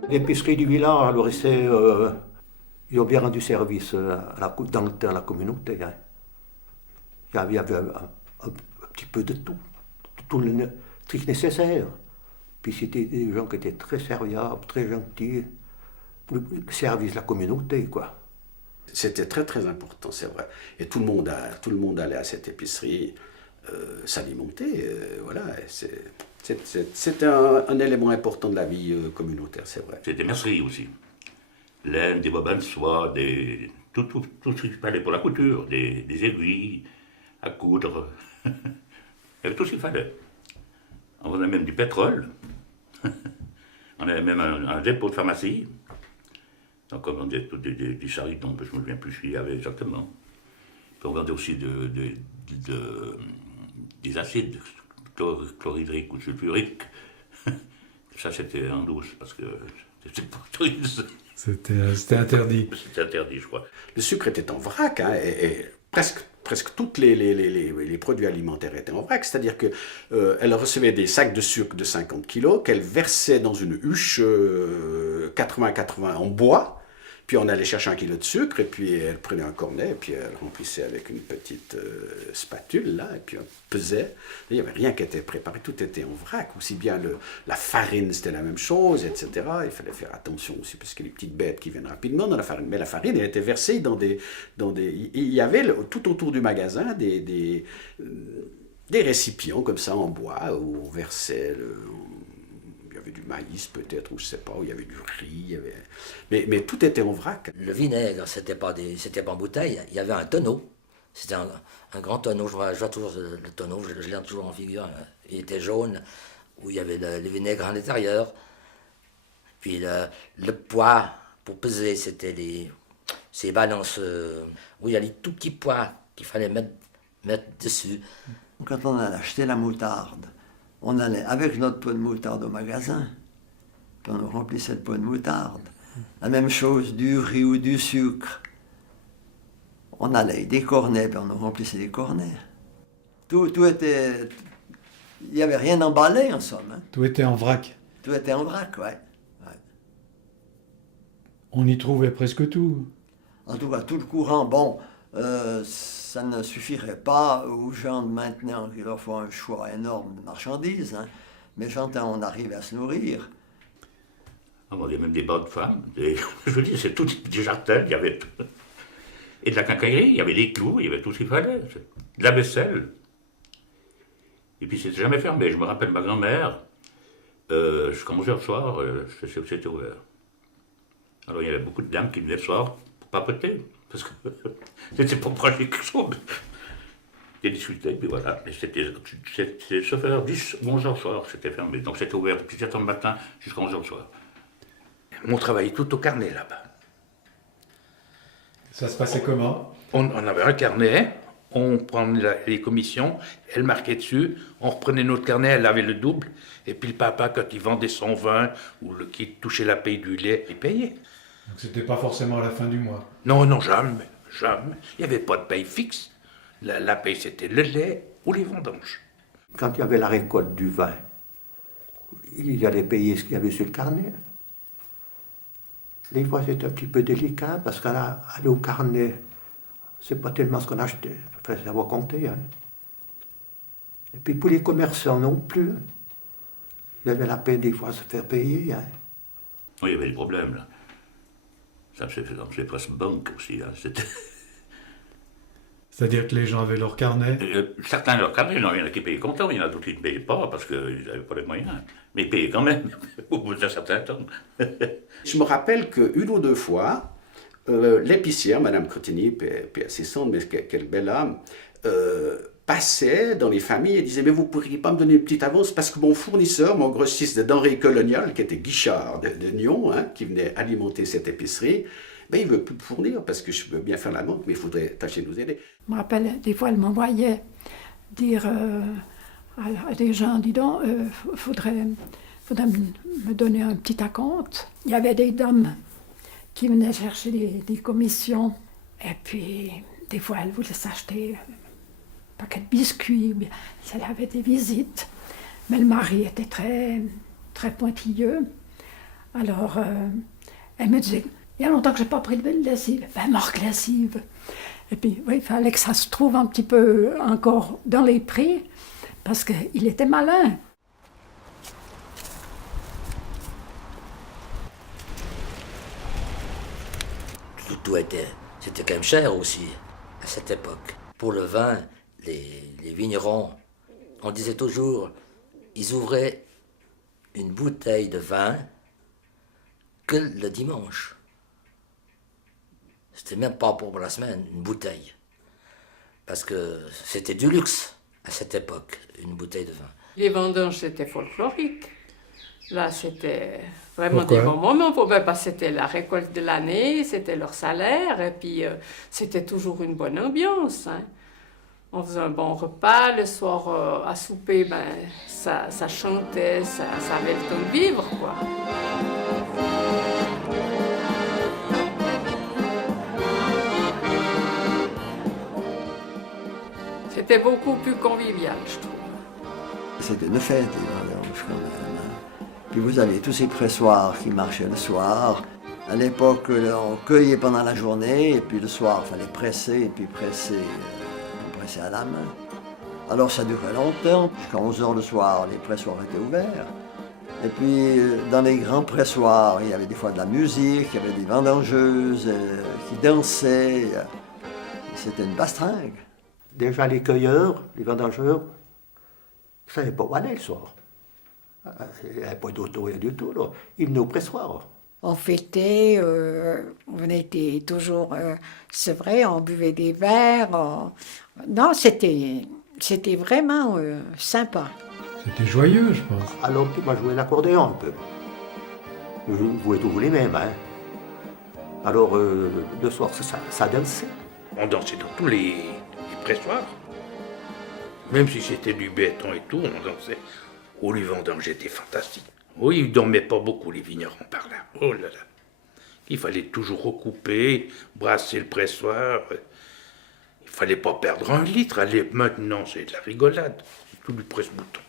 L'épicerie du village, alors, ils ont bien rendu service dans la communauté. Hein. Il y avait un petit peu de tout le truc nécessaire. Puis c'était des gens qui étaient très serviables, très gentils, pour le service de la communauté, quoi. C'était très très important, c'est vrai. Et tout le monde allait à cette épicerie s'alimenter, voilà. C'était un élément important de la vie communautaire, c'est vrai. C'était mercerie aussi. Laine, des bobins de soie, tout ce qu'il fallait pour la couture, des aiguilles à coudre. Il y avait tout ce qu'il fallait. On avait même du pétrole. On avait même un dépôt de pharmacie. Donc on vendait du chariton, je ne me souviens plus ce qu'il y avait exactement. Puis on vendait aussi des acides chlorhydriques ou sulfuriques. Ça c'était en douce parce que c'était pas autorisé. C'était interdit. C'était interdit, je crois. Le sucre était en vrac, hein, et presque tous les produits alimentaires étaient en vrac, c'est-à-dire qu'elle recevait des sacs de sucre de 50 kilos qu'elle versait dans une huche 80-80 en bois, puis on allait chercher 1 kilo de sucre, et puis elle prenait un cornet, et puis elle remplissait avec une petite spatule, là, et puis on pesait. Il n'y avait rien qui était préparé, tout était en vrac, aussi bien la farine, c'était la même chose, etc. Il fallait faire attention aussi, parce que les petites bêtes qui viennent rapidement dans la farine, mais la farine, elle était versée dans des... Il y avait tout autour du magasin des récipients comme ça en bois, où on versait il y avait du maïs peut-être, ou je ne sais pas, où il y avait du riz, mais tout était en vrac. Le vinaigre, c'était pas en bouteille, il y avait un tonneau. C'était un grand tonneau, je vois toujours le tonneau, je l'ai toujours en figure. Il était jaune, où il y avait le vinaigre à l'intérieur. Puis le poids pour peser, c'était ces balances où il y a les tout petits poids qu'il fallait mettre dessus. Quand on allait acheter la moutarde, on allait avec notre pot de moutarde au magasin, puis on remplissait le pot de moutarde. La même chose du riz ou du sucre. On allait avec des cornets, puis on remplissait des cornets. Tout était... Il n'y avait rien emballé, en somme. Hein. Tout était en vrac. Tout était en vrac, ouais. On y trouvait presque tout. En tout cas, tout le courant, bon, ça ne suffirait pas aux gens de maintenant qui leur font un choix énorme de marchandises, hein. Mais j'entends, on arrive à se nourrir. Il y avait même des bonnes femmes, je veux dire, c'est tout des jardins, il y avait et de la quincaillerie, il y avait des clous, il y avait tout ce qu'il fallait, de la vaisselle. Et puis c'était jamais fermé. Je me rappelle ma grand-mère, jusqu'à 11h le soir, c'était ouvert. Alors il y avait beaucoup de dames qui venaient le soir pour papoter, parce que c'était pour prendre quelque chose. Ils discutaient, puis voilà. Et c'était sauf à 10 ou 11h le soir, c'était fermé. Donc c'était ouvert depuis 7h le matin jusqu'à 11h le soir. On travaillait tout au carnet là-bas. Ça se passait comment? On avait un carnet On prenait les commissions, elle marquait dessus, on reprenait notre carnet, elle avait le double, et puis le papa, quand il vendait son vin, ou qu'il touchait la paye du lait, il payait. Donc c'était pas forcément à la fin du mois. Non, non, jamais, jamais. Il n'y avait pas de paye fixe. La paye, c'était le lait ou les vendanges. Quand il y avait la récolte du vin, il allait payer ce qu'il y avait sur le carnet. Des fois, c'était un petit peu délicat, parce qu'aller au carnet, c'est pas tellement ce qu'on achetait. Il fallait savoir compter. Hein. Et puis pour les commerçants non plus, il y avait la peine des fois de se faire payer. Hein. Oui, il y avait des problèmes, là. Ça me fait presque banque aussi, là. C'est-à-dire que les gens avaient leur carnet. Certains leur carnet, il y en a qui payaient comptant, il y en a d'autres qui ne payaient pas parce qu'ils n'avaient pas les moyens. Mais ils payaient quand même, au bout d'un certain temps. Je me rappelle qu'une ou deux fois, l'épicière, Madame Crotini, paix assistante, mais quelle belle âme, passait dans les familles et disait « Mais vous ne pourriez pas me donner une petite avance parce que mon fournisseur, mon grossiste de denrées coloniales, qui était Guichard de Nyon, hein, qui venait alimenter cette épicerie, ben, il ne veut plus me fournir parce que je veux bien faire la vente, mais il faudrait tâcher de nous aider. » Je me rappelle, des fois, elle m'envoyait dire à des gens, dis donc, faudrait me donner un petit acompte. Il y avait des dames qui venaient chercher des commissions, et puis des fois, elles voulaient s'acheter un paquet de biscuits, elle avait des visites. Mais le mari était très, très pointilleux. Alors, elle me disait, il y a longtemps que je n'ai pas pris de lessive. Ben, marque lessive. Et puis, oui, il fallait que ça se trouve un petit peu encore dans les prix, parce qu'il était malin. C'était quand même cher aussi, à cette époque. Pour le vin, les vignerons, on disait toujours, ils ouvraient une bouteille de vin que le dimanche. C'était même pas pour la semaine, une bouteille. Parce que c'était du luxe à cette époque, une bouteille de vin. Les vendanges, c'était folklorique. Là, c'était vraiment Pourquoi? des bons moments. Parce que c'était la récolte de l'année, c'était leur salaire, et puis c'était toujours une bonne ambiance. Hein. On faisait un bon repas, le soir à souper, ben, ça chantait, ça avait le temps de vivre, quoi. C'était beaucoup plus convivial, je trouve. C'était une fête, les vendanges, quand même. Hein. Puis vous avez tous ces pressoirs qui marchaient le soir. À l'époque, on cueillait pendant la journée, et puis le soir, il fallait presser, et puis presser à la main. Alors ça durait longtemps, jusqu'à 11h le soir, les pressoirs étaient ouverts. Et puis, dans les grands pressoirs, il y avait des fois de la musique, il y avait des vendangeuses qui dansaient. C'était une bastringue. Déjà, les cueilleurs, les vendangeurs, ne savaient pas où aller le soir. Il n'y avait pas d'auto, rien du tout. Là. Ils venaient au pressoir. On fêtait, on était toujours, c'est vrai, on buvait des verres. Non, c'était vraiment sympa. C'était joyeux, je pense. Alors, tu m'as joué l'accordéon un peu. Je jouais tous les mêmes. Hein. Alors, le soir, ça dansait. On dansait dans tous les pressoirs. Même si c'était du béton et tout, on dansait. Oh, les vendanges étaient fantastiques. Oui, ils ne dormaient pas beaucoup, les vignerons, par là. Oh là là. Il fallait toujours recouper, brasser le pressoir. Il ne fallait pas perdre 1 litre. Allez, maintenant, c'est de la rigolade. C'est tout du presse-bouton.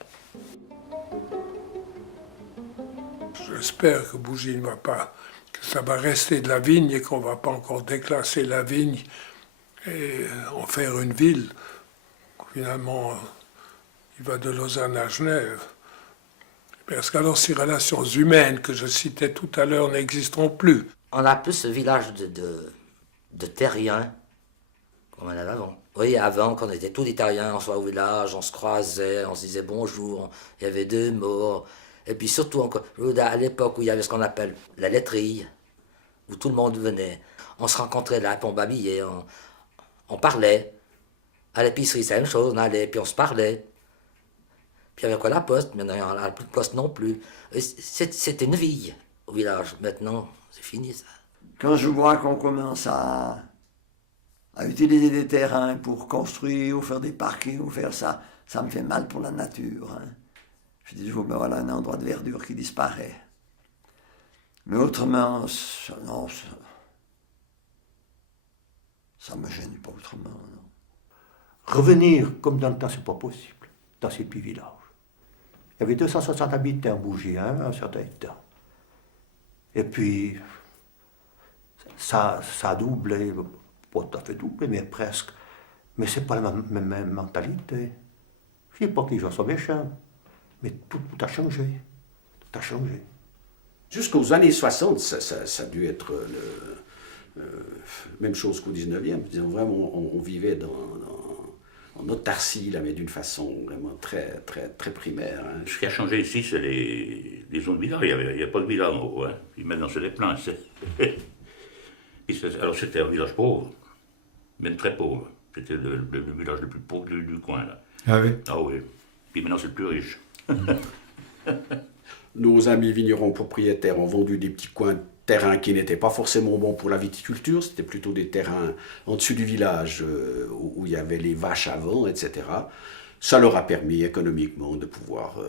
J'espère que Bougie ne va pas, que ça va rester de la vigne et qu'on ne va pas encore déclasser la vigne et en faire une ville. Finalement, il va de Lausanne à Genève. Parce qu'alors ces relations humaines que je citais tout à l'heure n'existeront plus. On a plus ce village de terriens comme on avait avant. Oui, avant, quand on était tous des terriens, on se voit au village, on se croisait, on se disait bonjour, il y avait 2 mots. Et puis surtout, encore, à l'époque où il y avait ce qu'on appelle la laiterie, où tout le monde venait, on se rencontrait là, puis on babillait, on parlait. À l'épicerie, c'est la même chose, on allait, puis on se parlait. Puis il y avait quoi, la poste, mais il n'y a plus de poste non plus. C'était une vie au village. Maintenant, c'est fini ça. Quand je vois qu'on commence à à utiliser des terrains pour construire ou faire des parkings ou faire ça, ça me fait mal pour la nature. Hein. Je dis toujours, ben voilà un endroit de verdure qui disparaît. Mais autrement, non, ça me gêne pas autrement. Non. Revenir comme dans le temps, c'est pas possible, dans ces petits villages. Il y avait 260 habitants bougés, hein, à un certain temps. Et puis, ça a doublé, pas tout à fait doublé, mais presque. Mais c'est pas la même mentalité. Je ne dis pas que les gens sont méchants, mais tout a changé. Tout a changé. Jusqu'aux années 60, ça a dû être même chose qu'au 19e. Disons, vraiment, on vivait en autarcie, là, mais d'une façon vraiment très, très, très primaire. Hein. Ce qui a changé ici, c'est les zones villages. Il n'y a pas de village en haut. Hein. Puis maintenant, c'est des plans. Alors, c'était un village pauvre, même très pauvre. C'était le village le plus pauvre du coin. Là. Ah oui? Ah oui. Puis maintenant, c'est le plus riche. Nos amis vignerons propriétaires ont vendu des petits coins de terrain qui n'étaient pas forcément bons pour la viticulture. C'était plutôt des terrains en dessus du village où il y avait les vaches avant, etc. Ça leur a permis économiquement de pouvoir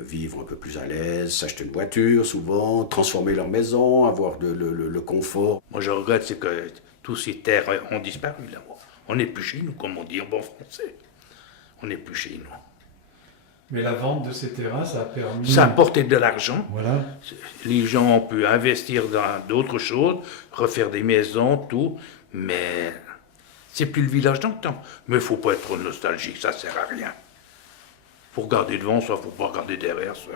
vivre un peu plus à l'aise, s'acheter une voiture souvent, transformer leur maison, avoir le confort. Moi, je regrette, c'est que tous ces terres ont disparu là-bas. On n'est plus chez nous, comme on dit en bon français. On n'est plus chez nous. Mais la vente de ces terrains, ça a permis... Ça a apporté de l'argent. Voilà. Les gens ont pu investir dans d'autres choses, refaire des maisons, tout, mais c'est plus le village dans le temps. Mais il ne faut pas être trop nostalgique, ça ne sert à rien. Il faut regarder devant, ça, il ne faut pas regarder derrière, ça.